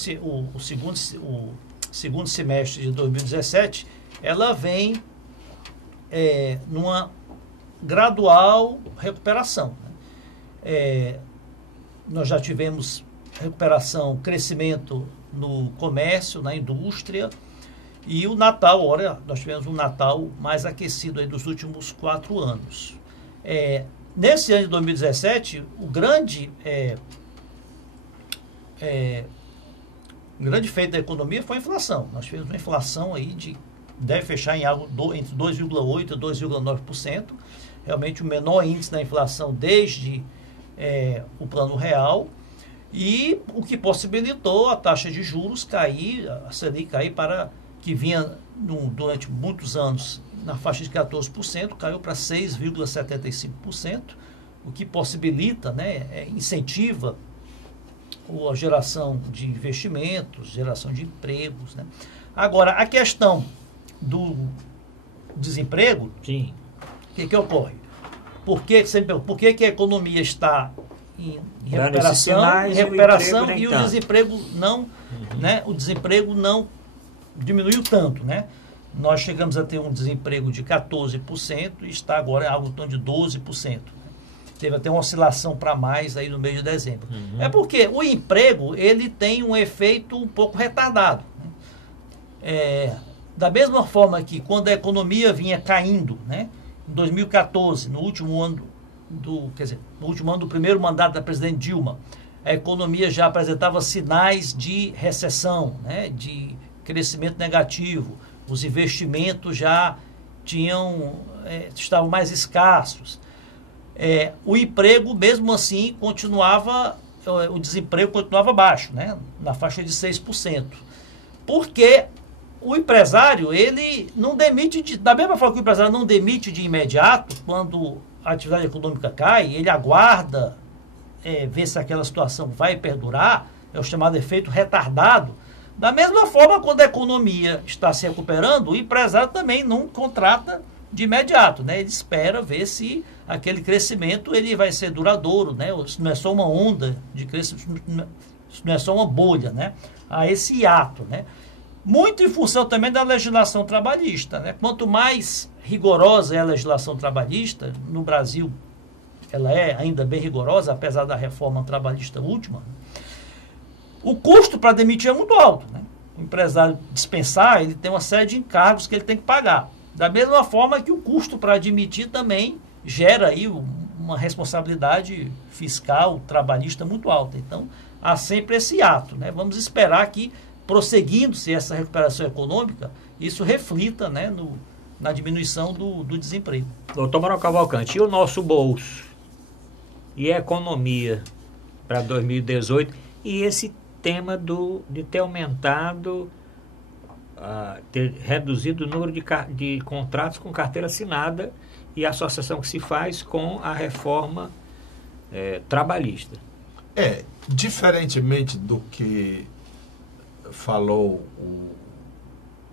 semestre de 2017, ela vem numa gradual recuperação. Né? Nós já tivemos recuperação, crescimento no comércio, na indústria, e o Natal, olha, nós tivemos um Natal mais aquecido aí dos últimos 4 anos. Nesse ano de 2017, o grande feito da economia foi a inflação. Nós tivemos uma inflação aí deve fechar em algo entre 2,8% e 2,9%. Realmente o menor índice da inflação desde o Plano Real. E o que possibilitou a taxa de juros cair, a Selic cair que vinha durante muitos anos na faixa de 14%, caiu para 6,75%, o que possibilita, né, incentiva a geração de investimentos, geração de empregos. Né? Agora, a questão do desemprego, sim, o que ocorre? Por que a economia está em recuperação e o desemprego não, né, o desemprego não diminuiu tanto, né? Nós chegamos a ter um desemprego de 14% e está agora em algo em torno de 12%. Teve até uma oscilação para mais aí no mês de dezembro. É porque o emprego, ele tem um efeito um pouco retardado. Né? Da mesma forma que quando a economia vinha caindo, né? Em 2014, no último ano do primeiro mandato da presidente Dilma, a economia já apresentava sinais de recessão, né? De crescimento negativo. Os investimentos já estavam mais escassos. O emprego, mesmo assim, o desemprego continuava baixo, né? Na faixa de 6%. Porque o empresário, ele não demite, da mesma forma que o empresário não demite de imediato, quando a atividade econômica cai, ele aguarda ver se aquela situação vai perdurar, é o chamado efeito retardado. Da mesma forma, quando a economia está se recuperando, o empresário também não contrata de imediato, né? Ele espera ver se aquele crescimento ele vai ser duradouro, né? Se não é só uma onda de crescimento, se não é só uma bolha, né? Há esse hiato, né? Muito em função também da legislação trabalhista, né? Quanto mais rigorosa é a legislação trabalhista, no Brasil ela é ainda bem rigorosa, apesar da reforma trabalhista última, o custo para demitir é muito alto, né? O empresário dispensar, ele tem uma série de encargos que ele tem que pagar. Da mesma forma que o custo para admitir também gera aí uma responsabilidade fiscal, trabalhista muito alta. Então, há sempre esse ato, né? Vamos esperar que, prosseguindo-se essa recuperação econômica, isso reflita, né, na diminuição do desemprego. Doutor Mourão Cavalcante, e o nosso bolso? E a economia para 2018? E esse tema de ter aumentado, ter reduzido o número de contratos com carteira assinada e a associação que se faz com a reforma trabalhista. Diferentemente do que falou o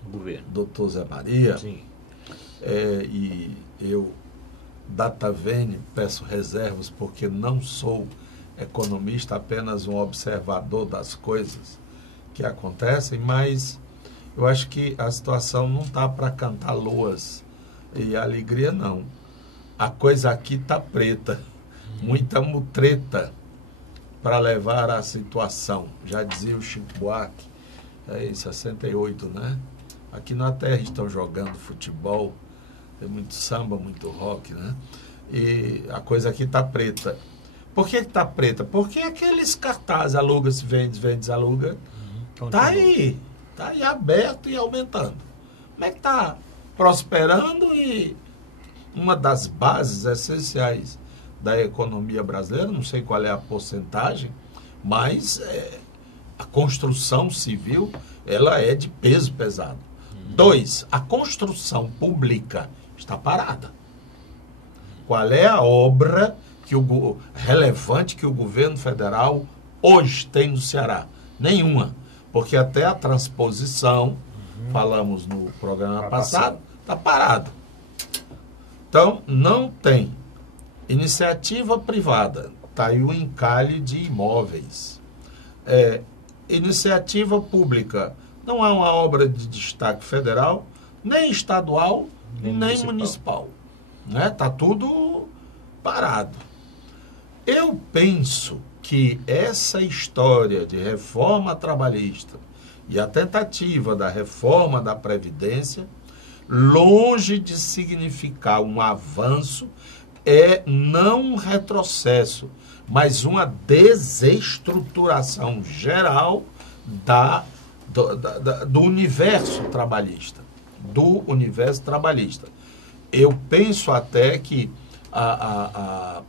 governo, doutor Zé Maria, sim. E eu, data vênia, peço reservas porque não sou economista, apenas um observador das coisas que acontecem, mas eu acho que a situação não está para cantar loas e alegria, não. A coisa aqui está preta, muita mutreta para levar a situação. Já dizia o Chico Buarque, em 68, né? Aqui na terra estão jogando futebol, tem muito samba, muito rock, né? E a coisa aqui está preta. Por que está preta? Porque aqueles cartazes aluga-se, vende-se, aluga, está aí aberto e aumentando. Como é que está prosperando? E uma das bases essenciais da economia brasileira, não sei qual é a porcentagem, mas a construção civil, ela é de peso pesado. 2, a construção pública está parada. Qual é a obra relevante que o governo federal hoje tem no Ceará? Nenhuma. Porque até a transposição, falamos no programa passado, está parado. Então, não tem. Iniciativa privada, está aí o encalhe de imóveis. Iniciativa pública, não há uma obra de destaque federal, nem estadual, nem municipal. Está tudo parado. Eu penso que essa história de reforma trabalhista e a tentativa da reforma da Previdência, longe de significar um avanço, é não um retrocesso, mas uma desestruturação geral do universo trabalhista. Eu penso até que a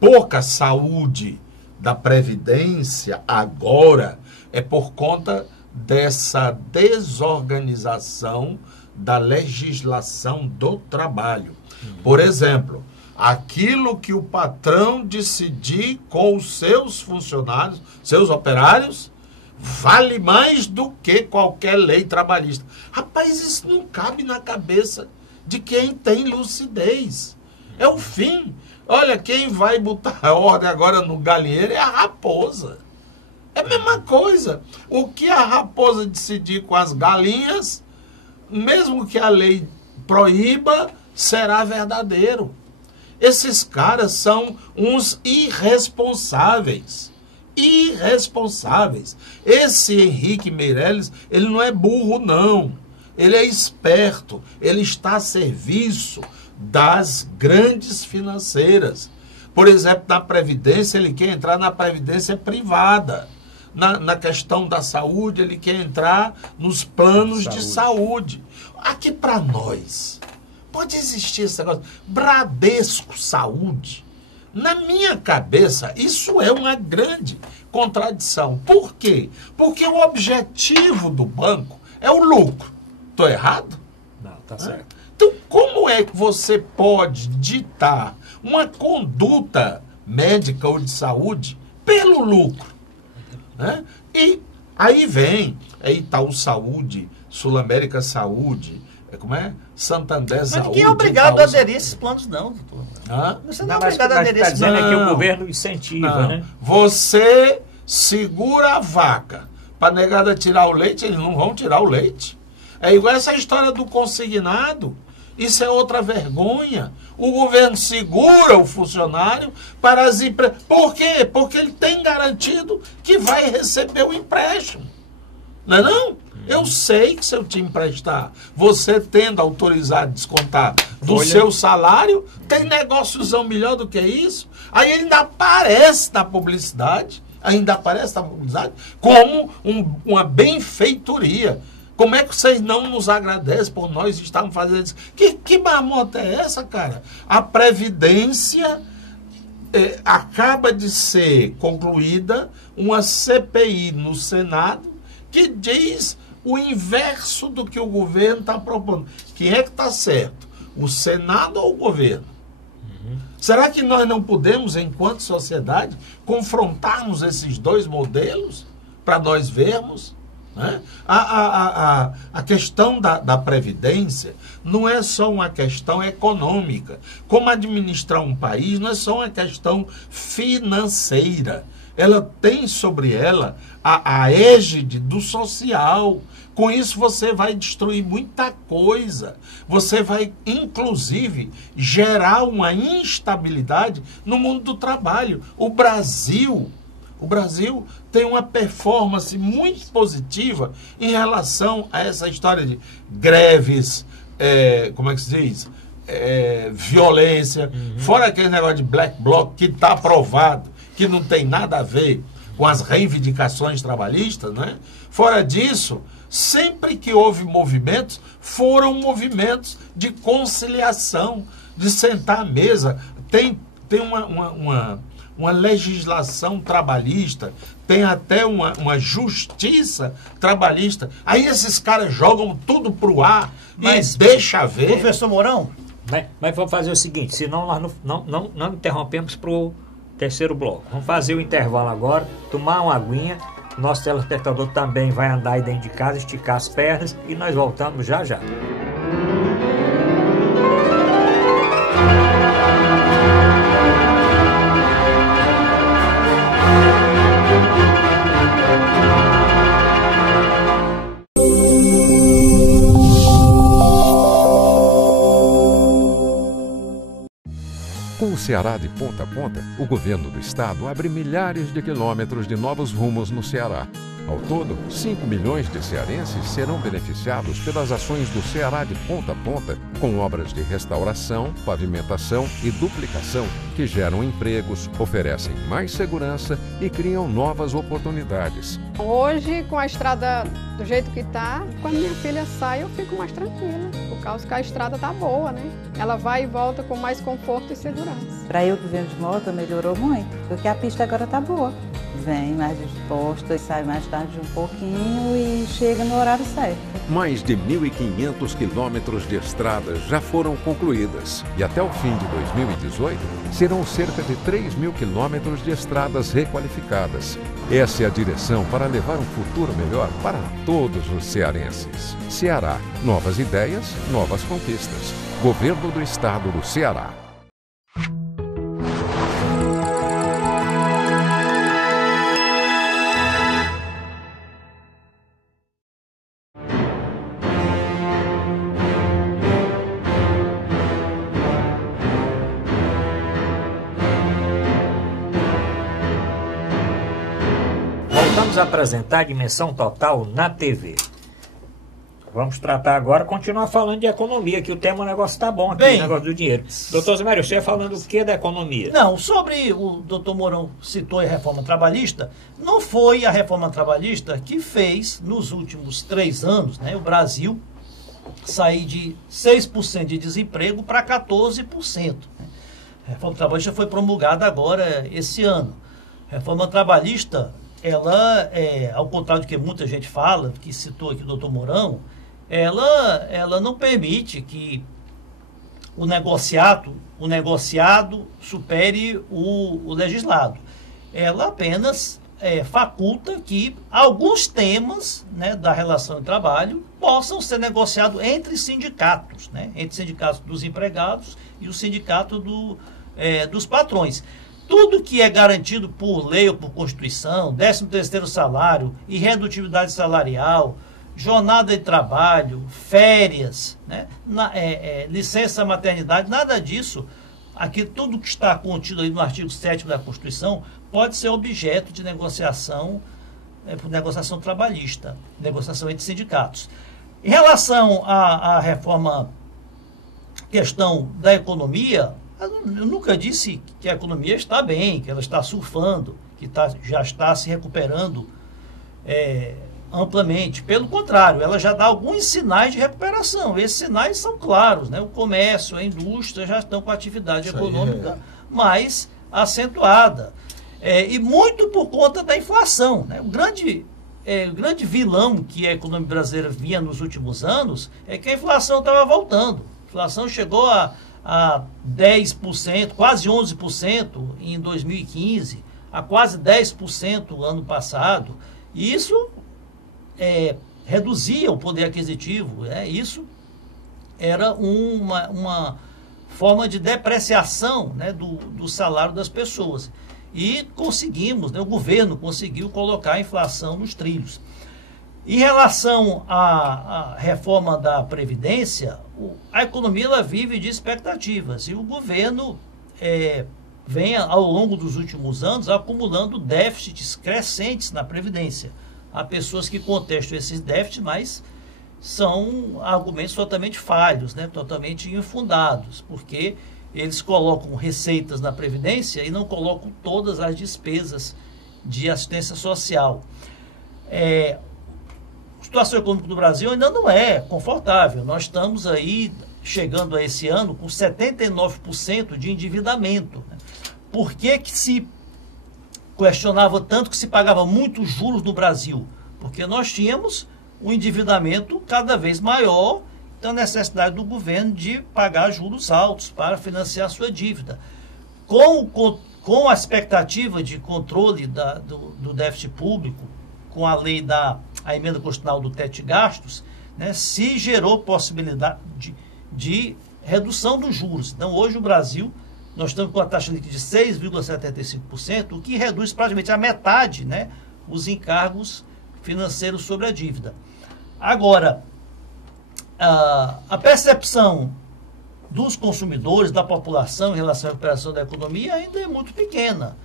pouca saúde da Previdência agora é por conta dessa desorganização da legislação do trabalho. Por exemplo, aquilo que o patrão decidir com os seus funcionários, seus operários, vale mais do que qualquer lei trabalhista. Rapaz, isso não cabe na cabeça de quem tem lucidez. É o fim. Olha, quem vai botar a ordem agora no galinheiro é a raposa. É a mesma coisa. O que a raposa decidir com as galinhas, mesmo que a lei proíba, será verdadeiro. Esses caras são uns irresponsáveis. Esse Henrique Meirelles, ele não é burro, não. Ele é esperto. Ele está a serviço das grandes financeiras. Por exemplo, na Previdência, ele quer entrar na Previdência privada. Na questão da saúde, ele quer entrar nos planos de saúde. Aqui para nós, pode existir esse negócio. Bradesco Saúde. Na minha cabeça, isso é uma grande contradição. Por quê? Porque o objetivo do banco é o lucro. Estou errado? Não, tá certo. Então, como é que você pode ditar uma conduta médica ou de saúde pelo lucro? E aí vem Itaú Saúde, Sul-América Saúde, Santander Saúde. Mas ninguém é obrigado a aderir a esses planos, não, doutor. Você não é obrigado a aderir a esses planos. Está dizendo que o governo incentiva, né? Você segura a vaca. Para negada tirar o leite, eles não vão tirar o leite. É igual essa história do consignado. Isso é outra vergonha. O governo segura o funcionário para as empresas. Por quê? Porque ele tem garantido que vai receber o empréstimo. Não é não? Eu sei que se eu te emprestar, você tendo autorizado a descontar do seu salário, tem negóciozão melhor do que isso. Aí ainda aparece na publicidade, como uma benfeitoria. Como é que vocês não nos agradecem por nós estarmos fazendo isso? Que marmota é essa, cara? A Previdência acaba de ser concluída uma CPI no Senado que diz o inverso do que o governo está propondo. Quem é que está certo? O Senado ou o governo? Será que nós não podemos, enquanto sociedade, confrontarmos esses dois modelos para nós vermos? A questão da Previdência não é só uma questão econômica. Como administrar um país não é só uma questão financeira. Ela tem sobre ela a égide do social. Com isso você vai destruir muita coisa. Você vai, inclusive, gerar uma instabilidade no mundo do trabalho. O Brasil tem uma performance muito positiva em relação a essa história de greves, como é que se diz? Violência. Fora aquele negócio de black bloc que está aprovado, que não tem nada a ver com as reivindicações trabalhistas, né? Fora disso, sempre que houve movimentos, foram movimentos de conciliação, de sentar à mesa. Tem uma legislação trabalhista, tem até uma justiça trabalhista. Aí esses caras jogam tudo pro ar, mas deixa ver. Professor Mourão? Mas vamos fazer o seguinte, senão nós não interrompemos para o terceiro bloco. Vamos fazer o intervalo agora, tomar uma aguinha. Nosso telespectador também vai andar aí dentro de casa, esticar as pernas e nós voltamos já já. Com o Ceará de ponta a ponta, o governo do estado abre milhares de quilômetros de novos rumos no Ceará. Ao todo, 5 milhões de cearenses serão beneficiados pelas ações do Ceará de ponta a ponta, com obras de restauração, pavimentação e duplicação que geram empregos, oferecem mais segurança e criam novas oportunidades. Hoje, com a estrada do jeito que está, quando minha filha sai, eu fico mais tranquila, por causa que a estrada está boa, né? Ela vai e volta com mais conforto e segurança. Para eu que venho de moto, melhorou muito, porque a pista agora está boa. Vem mais disposta, sai mais tarde um pouquinho e chega no horário certo. Mais de 1.500 quilômetros de estradas já foram concluídas e até o fim de 2018 serão cerca de 3.000 quilômetros de estradas requalificadas. Essa é a direção para levar um futuro melhor para todos os cearenses. Ceará, novas ideias, novas conquistas. Governo do Estado do Ceará. Vamos apresentar a Dimensão Total na TV. Vamos tratar agora, continuar falando de economia, que o tema, o negócio está bom aqui, o negócio do dinheiro. Doutor Zé Mário, você ia falando o que da economia? Não, sobre o doutor Mourão citou a reforma trabalhista, não foi a reforma trabalhista que fez, nos últimos 3 anos, né, o Brasil sair de 6% de desemprego para 14%. Né? A reforma trabalhista foi promulgada agora, esse ano. A reforma trabalhista, ela, ao contrário do que muita gente fala, que citou aqui o doutor Mourão, ela não permite que o negociado supere o legislado. Ela apenas faculta que alguns temas, né, da relação de trabalho possam ser negociados entre sindicatos, né, entre sindicatos dos empregados e o sindicato dos patrões. Tudo que é garantido por lei ou por Constituição, 13º salário, irredutibilidade salarial, jornada de trabalho, férias, né, licença maternidade, nada disso, aqui tudo que está contido aí no artigo 7º da Constituição pode ser objeto de negociação, por negociação trabalhista, negociação entre sindicatos. Em relação à reforma, questão da economia, eu nunca disse que a economia está bem, que ela está surfando, que já está se recuperando amplamente. Pelo contrário, ela já dá alguns sinais de recuperação. Esses sinais são claros, né? O comércio, a indústria já estão com a atividade econômica mais acentuada. E muito por conta da inflação, né? O grande vilão que a economia brasileira vinha nos últimos anos é que a inflação estava voltando. A inflação chegou a 10%, quase 11% em 2015, a quase 10% ano passado. E isso reduzia o poder aquisitivo. Isso era uma forma de depreciação, né, do salário das pessoas. E conseguimos, né, o governo conseguiu colocar a inflação nos trilhos. Em relação à reforma da Previdência, a economia ela vive de expectativas e o governo vem, ao longo dos últimos anos, acumulando déficits crescentes na Previdência. Há pessoas que contestam esses déficits, mas são argumentos totalmente falhos, né? Totalmente infundados, porque eles colocam receitas na Previdência e não colocam todas as despesas de assistência social. A situação econômica do Brasil ainda não é confortável. Nós estamos aí chegando a esse ano com 79% de endividamento. Né? Por que se questionava tanto que se pagava muitos juros no Brasil? Porque nós tínhamos um endividamento cada vez maior, então a necessidade do governo de pagar juros altos para financiar a sua dívida. Com a expectativa de controle do déficit público, com a lei a emenda constitucional do teto de gastos, né, se gerou possibilidade de redução dos juros. Então, hoje o Brasil, nós estamos com a taxa líquida de 6,75%, o que reduz praticamente a metade, né, os encargos financeiros sobre a dívida. Agora, a percepção dos consumidores, da população em relação à recuperação da economia ainda é muito pequena.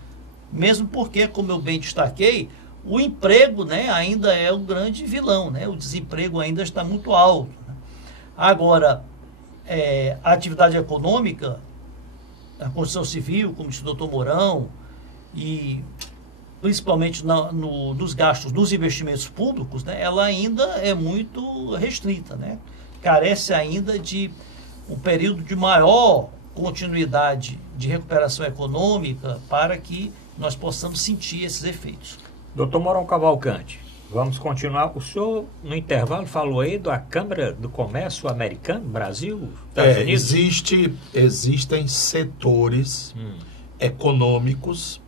Mesmo porque, como eu bem destaquei, o emprego, né, ainda é o grande vilão, né? O desemprego ainda está muito alto. Né? Agora, a atividade econômica, a construção civil, como disse o doutor Mourão, e principalmente nos gastos, nos investimentos públicos, né, ela ainda é muito restrita, né? Carece ainda de um período de maior continuidade de recuperação econômica para que nós possamos sentir esses efeitos. Doutor Mourão Cavalcante, vamos continuar. O senhor, no intervalo, falou aí da Câmara do Comércio Americano, Brasil, Estados Unidos? Existem setores econômicos,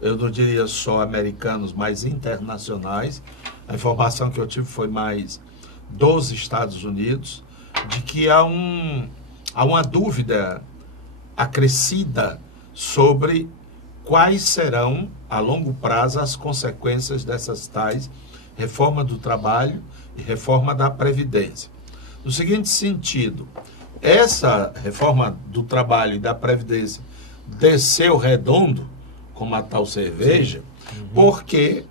eu não diria só americanos, mas internacionais. A informação que eu tive foi mais dos Estados Unidos, de que há uma dúvida acrescida sobre quais serão, a longo prazo, as consequências dessas tais reforma do trabalho e reforma da Previdência. No seguinte sentido, essa reforma do trabalho e da Previdência desceu redondo, como a tal cerveja, porque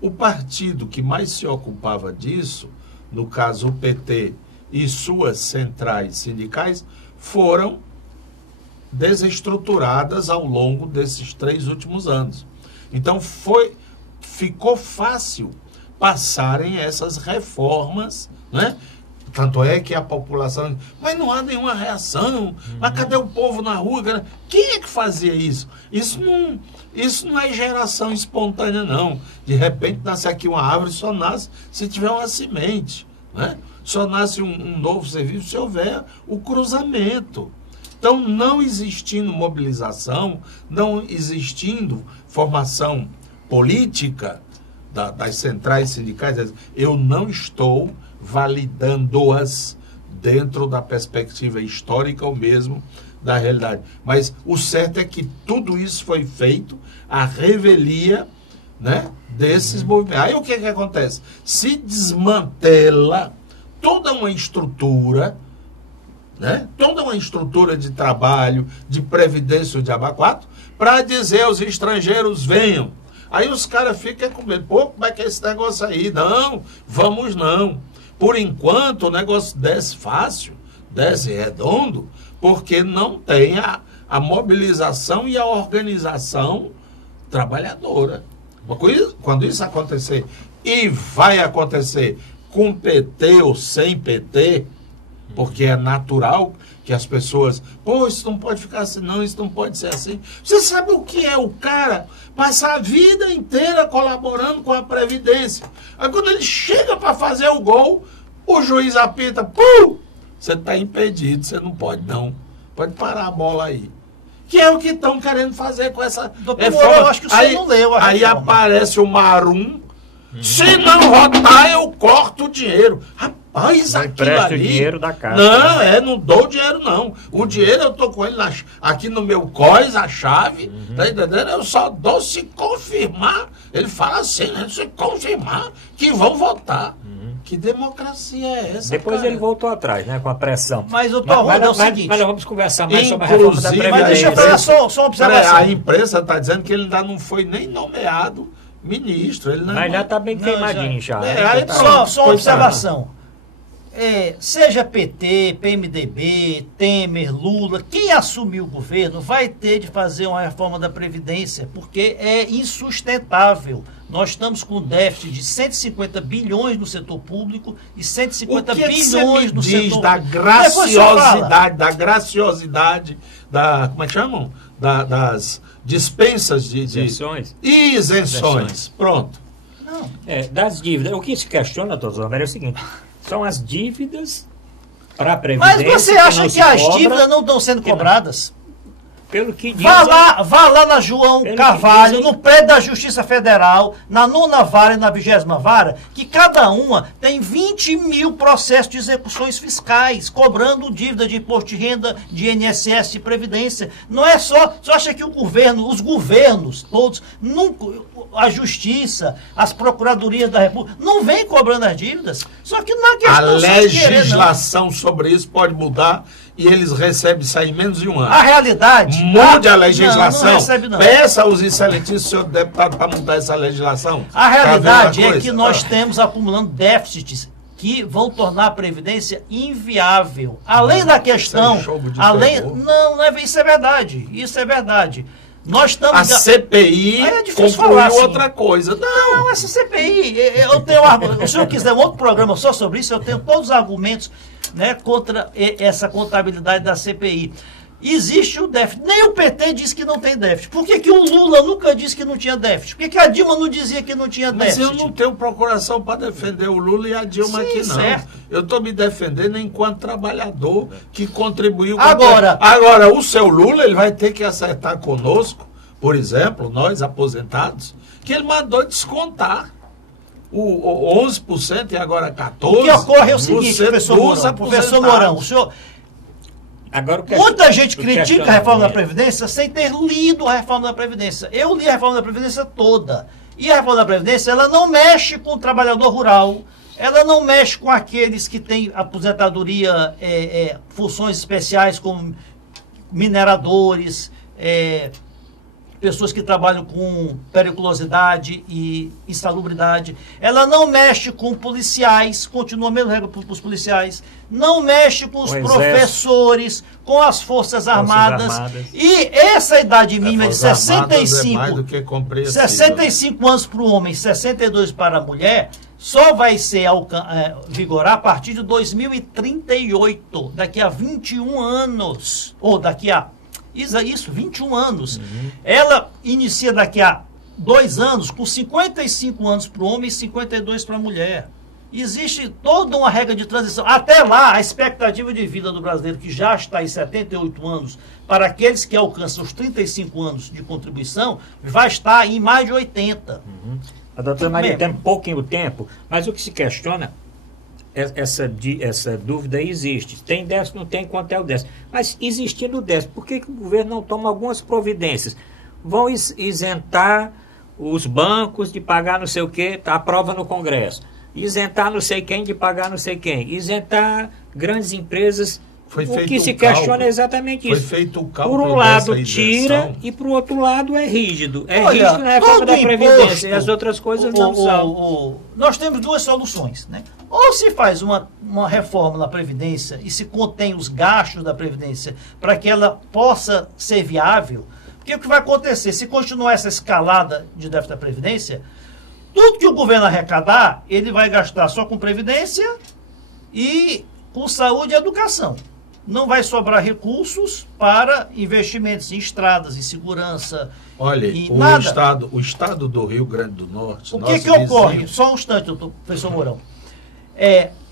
o partido que mais se ocupava disso, no caso o PT e suas centrais sindicais, foram desestruturadas ao longo desses 3 últimos anos. Então ficou fácil passarem essas reformas, né? Tanto é que a população, mas não há nenhuma reação, mas cadê o povo na rua? Quem é que fazia isso? Isso não é geração espontânea, não. De repente nasce aqui uma árvore, só nasce se tiver uma semente, né? Só nasce um novo serviço se houver o cruzamento. Então, não existindo mobilização, não existindo formação política das centrais sindicais, eu não estou validando-as dentro da perspectiva histórica ou mesmo da realidade. Mas o certo é que tudo isso foi feito à revelia, né, desses movimentos. Aí o que acontece? Se desmantela toda uma estrutura, né? Toda uma estrutura de trabalho, de previdência, de abacuato, para dizer aos estrangeiros, venham. Aí os caras ficam com medo. Pô, como é que é esse negócio aí? Não, vamos não. Por enquanto o negócio desce fácil, desce redondo, porque não tem a mobilização e a organização trabalhadora. Quando isso acontecer, e vai acontecer com PT ou sem PT, porque é natural que as pessoas, pô, isso não pode ficar assim, não, isso não pode ser assim. Você sabe o que é o cara passar a vida inteira colaborando com a Previdência? Aí quando ele chega para fazer o gol, o juiz apita, pum, você está impedido, você não pode não. Pode parar a bola aí. Que é o que estão querendo fazer com essa reforma. Eu acho que o senhor não leu a Aí reforma. Aparece o Marum, se não votar eu corto o dinheiro. Rapaz, não aquilo empresta ali... o dinheiro da casa. Não, não dou o dinheiro não. O dinheiro eu tô com ele aqui no meu COIS, a chave, tá entendendo? Eu só dou se confirmar. Ele fala assim, né? Se confirmar que vão votar. Que democracia é essa, Depois cara? ele voltou atrás, né, com a pressão. Mas o Roda é o seguinte... Mas nós vamos conversar mais sobre a reforma da Inclusive, Previdência. Mas deixa eu fazer só uma observação. A imprensa está dizendo que ele ainda não foi nem nomeado ministro. Ele não Mas já está bem queimadinho já. É, né? aí Já tá- pronto. Só uma observação. seja PT, PMDB, Temer, Lula, quem assumir o governo vai ter de fazer uma reforma da Previdência, porque é insustentável. Nós estamos com um déficit de 150 bilhões no setor público e 150 bilhões no setor da graciosidade, como é que chamam? Das dispensas de isenções. Isenções. Pronto. Não. Das dívidas. O que se questiona, doutor Zomero, é o seguinte: são as dívidas para a Previdência. Mas você acha que as dívidas não estão sendo cobradas? Pelo que dizem, vá lá na João Carvalho, no prédio da Justiça Federal, na 9ª vara e na 20ª vara, que cada uma tem 20 mil processos de execuções fiscais, cobrando dívida de imposto de renda, de INSS, de Previdência. Não é só... Você acha que os governos todos, a Justiça, as Procuradorias da República, não vem cobrando as dívidas? Só que não é questão a legislação sobre isso pode mudar e eles recebem isso aí em menos de um ano. A realidade... Mude a legislação. Não recebe, não. Peça aos excelentíssimos, senhor deputado, para mudar essa legislação. A realidade é que nós temos acumulando déficits que vão tornar a Previdência inviável. Além da questão... Isso é verdade. Isso é verdade. Nós estamos... A CPI concluiu outra coisa. Não, essa CPI... se o senhor quiser um outro programa só sobre isso, eu tenho todos os argumentos, né, contra essa contabilidade da CPI. Existe o déficit. Nem o PT diz que não tem déficit. Por que o Lula nunca disse que não tinha déficit? Por que a Dilma não dizia que não tinha déficit? Mas eu não tenho procuração para defender o Lula e a Dilma aqui, não. Certo. Eu estou me defendendo enquanto trabalhador que contribuiu. Agora, o seu Lula, ele vai ter que acertar conosco, por exemplo, nós aposentados, que ele mandou descontar o 11% e agora 14%. O que ocorre é o seguinte, professor Mourão, o senhor... Muita gente critica a reforma da Previdência sem ter lido a reforma da Previdência. Eu li a reforma da Previdência toda. E a reforma da Previdência, ela não mexe com o trabalhador rural, ela não mexe com aqueles que têm aposentadoria, funções especiais como mineradores, pessoas que trabalham com periculosidade e insalubridade. Ela não mexe com policiais, continua a mesma regra para os policiais. Não mexe com os professores, com as Forças Armadas. E essa idade mínima de 65 anos para o homem, 62 para a mulher, só vai ser vigorar a partir de 2038, daqui a 21 anos, ou daqui a 21 anos. Ela inicia daqui a 2 anos, com 55 anos para o homem e 52 para a mulher. Existe toda uma regra de transição. Até lá, a expectativa de vida do brasileiro, que já está em 78 anos, para aqueles que alcançam os 35 anos de contribuição, vai estar em mais de 80. A doutora Maria tem pouquinho tempo, mas o que se questiona... Essa dúvida existe. Tem déficit, não tem, quanto é o déficit. Mas existindo o déficit, por que o governo não toma algumas providências? Vão isentar os bancos de pagar não sei o quê, aprova no Congresso. Isentar não sei quem de pagar não sei quem. Isentar grandes empresas. O que se questiona é exatamente isso. Foi feito o cálculo. Por um lado tira e por outro lado é rígido. Rígido na reforma da Previdência e as outras coisas não são. Nós temos duas soluções, né? Ou se faz uma reforma na Previdência e se contém os gastos da Previdência para que ela possa ser viável, porque o que vai acontecer? Se continuar essa escalada de déficit da Previdência, tudo que o governo arrecadar, ele vai gastar só com Previdência e com saúde e educação. Não vai sobrar recursos para investimentos em estradas, em segurança. Olha, o estado do Rio Grande do Norte... O que ocorre? Só um instante, professor Mourão.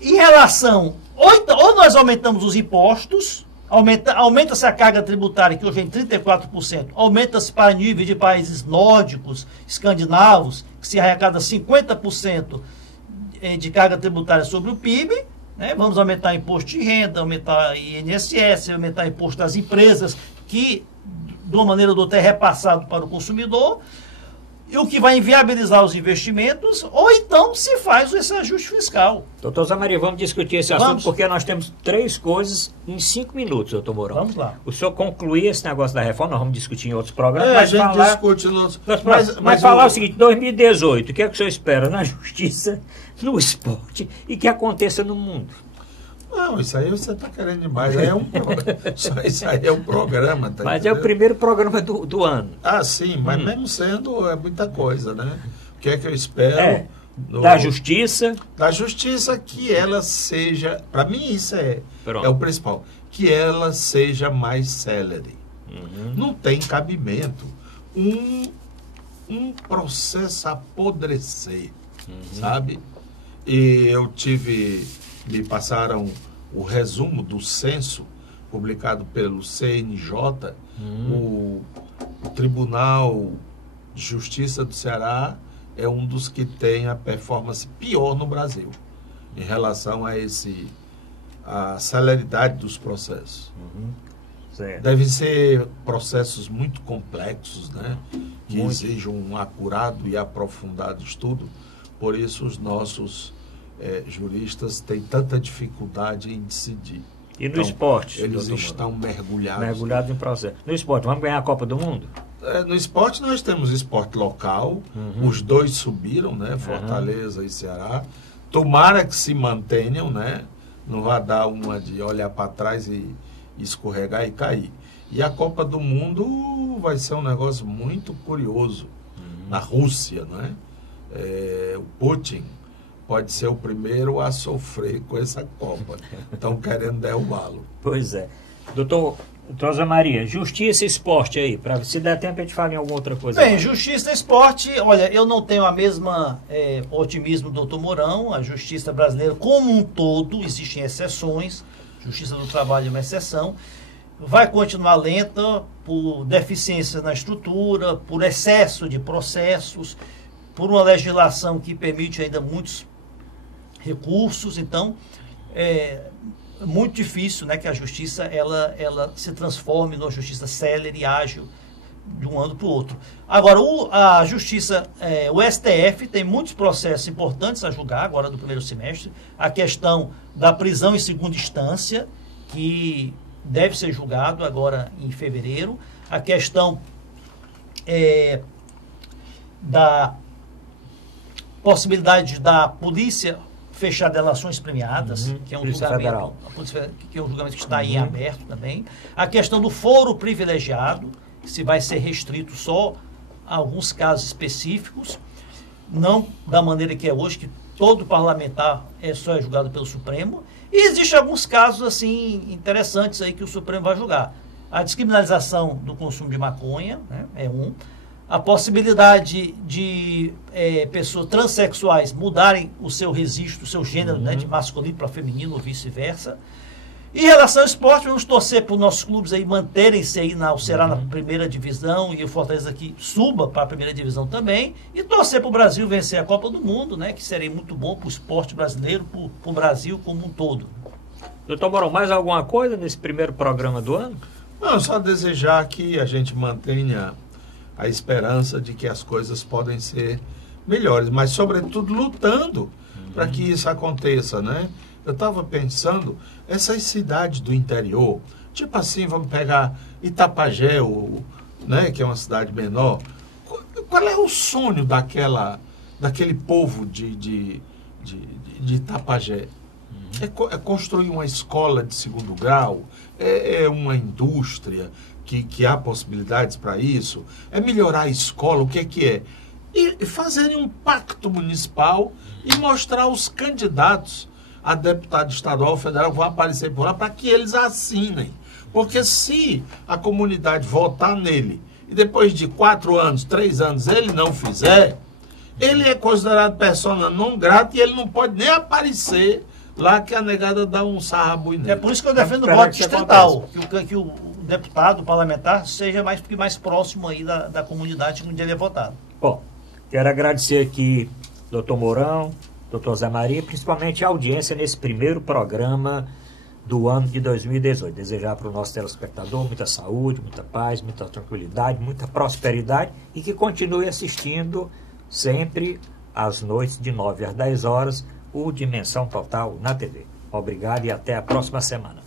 Em relação... Ou nós aumentamos os impostos, aumenta-se a carga tributária, que hoje é em 34%, aumenta-se para nível de países nórdicos, escandinavos, que se arrecada 50% de carga tributária sobre o PIB, né? Vamos aumentar imposto de renda, aumentar INSS, aumentar imposto das empresas, que de uma maneira ou de outra é repassado para o consumidor, e o que vai inviabilizar os investimentos, ou então se faz esse ajuste fiscal. Doutor Zé Maria, vamos discutir esse assunto, porque nós temos 3 coisas em 5 minutos, doutor Mourão. Vamos lá. O senhor concluir esse negócio da reforma, nós vamos discutir em outros programas. Mas falar o seguinte, 2018, o que é que o senhor espera na justiça, no esporte e que aconteça no mundo? Não, isso aí você está querendo demais. Aí isso aí é um programa. Tá mas entendendo? é o primeiro programa do ano. Ah, sim, mas mesmo sendo, é muita coisa, né? O que é que eu espero? Da Justiça. Da Justiça, que ela seja... Para mim, isso é o principal. Que ela seja mais célere. Não tem cabimento um processo apodrecer, sabe? E me passaram o resumo do censo publicado pelo CNJ, o Tribunal de Justiça do Ceará é um dos que tem a performance pior no Brasil em relação a celeridade dos processos. Devem ser processos muito complexos, né? Que exigem um acurado e aprofundado estudo. Por isso os nossos juristas têm tanta dificuldade em decidir. E no esporte? Eles estão mergulhados. Mergulhados em processo. No esporte, vamos ganhar a Copa do Mundo? No esporte nós temos esporte local, os dois subiram, né? Fortaleza e Ceará. Tomara que se mantenham, né? Não vai dar uma de olhar para trás e escorregar e cair. E a Copa do Mundo vai ser um negócio muito curioso na Rússia, né? O Putin pode ser o primeiro a sofrer com essa Copa. Estão querendo derrubá-lo. Pois é. Doutor Zé Maria, Justiça e Esporte aí, para se der tempo a gente fala em alguma outra coisa. Bem, Justiça e Esporte, olha, eu não tenho a mesma otimismo do doutor Mourão. A Justiça brasileira como um todo, existem exceções, Justiça do Trabalho é uma exceção, vai continuar lenta por deficiências na estrutura, por excesso de processos, por uma legislação que permite ainda muitos recursos. Então, é muito difícil, né, que a justiça ela se transforme numa justiça célere e ágil de um ano para o outro. Agora, a justiça, o STF tem muitos processos importantes a julgar agora do primeiro semestre. A questão da prisão em segunda instância, que deve ser julgado agora em fevereiro. A questão da possibilidade da polícia fechar delações premiadas, que é um julgamento, que é um julgamento que está em aberto também. A questão do foro privilegiado, que se vai ser restrito só a alguns casos específicos, não da maneira que é hoje, que todo parlamentar só é julgado pelo Supremo. E existem alguns casos assim interessantes aí que o Supremo vai julgar. A descriminalização do consumo de maconha, né, é um. A possibilidade de pessoas transexuais mudarem o seu registro, o seu gênero, né, de masculino para feminino ou vice-versa. Em relação ao esporte, vamos torcer para os nossos clubes aí manterem-se aí o Ceará na primeira divisão e o Fortaleza aqui suba para a primeira divisão também. E torcer para o Brasil vencer a Copa do Mundo, né, que seria muito bom para o esporte brasileiro, para o Brasil como um todo. Doutor Mourão, mais alguma coisa nesse primeiro programa do ano? Não, só desejar que a gente mantenha a esperança de que as coisas podem ser melhores, mas sobretudo lutando para que isso aconteça, né? Eu estava pensando, essas cidades do interior, tipo assim, vamos pegar Itapajé, né, que é uma cidade menor, qual é o sonho daquele povo de Itapajé? É construir uma escola de segundo grau, é uma indústria que há possibilidades para isso, é melhorar a escola, o que é? E fazerem um pacto municipal e mostrar os candidatos a deputado estadual, federal, que vão aparecer por lá, para que eles assinem. Porque se a comunidade votar nele e depois de 4 anos, 3 anos, ele não fizer, ele é considerado persona não grata e ele não pode nem aparecer lá que a negada dá um sarrabui nele. É por isso que eu defendo o voto distrital, que o deputado, o parlamentar, seja mais próximo aí da comunidade onde ele é votado. Bom, quero agradecer aqui doutor Mourão, doutor Zé Maria, principalmente a audiência nesse primeiro programa do ano de 2018. Desejar para o nosso telespectador muita saúde, muita paz, muita tranquilidade, muita prosperidade e que continue assistindo sempre às noites de 9 às 10 horas o Dimensão Total na TV. Obrigado e até a próxima semana.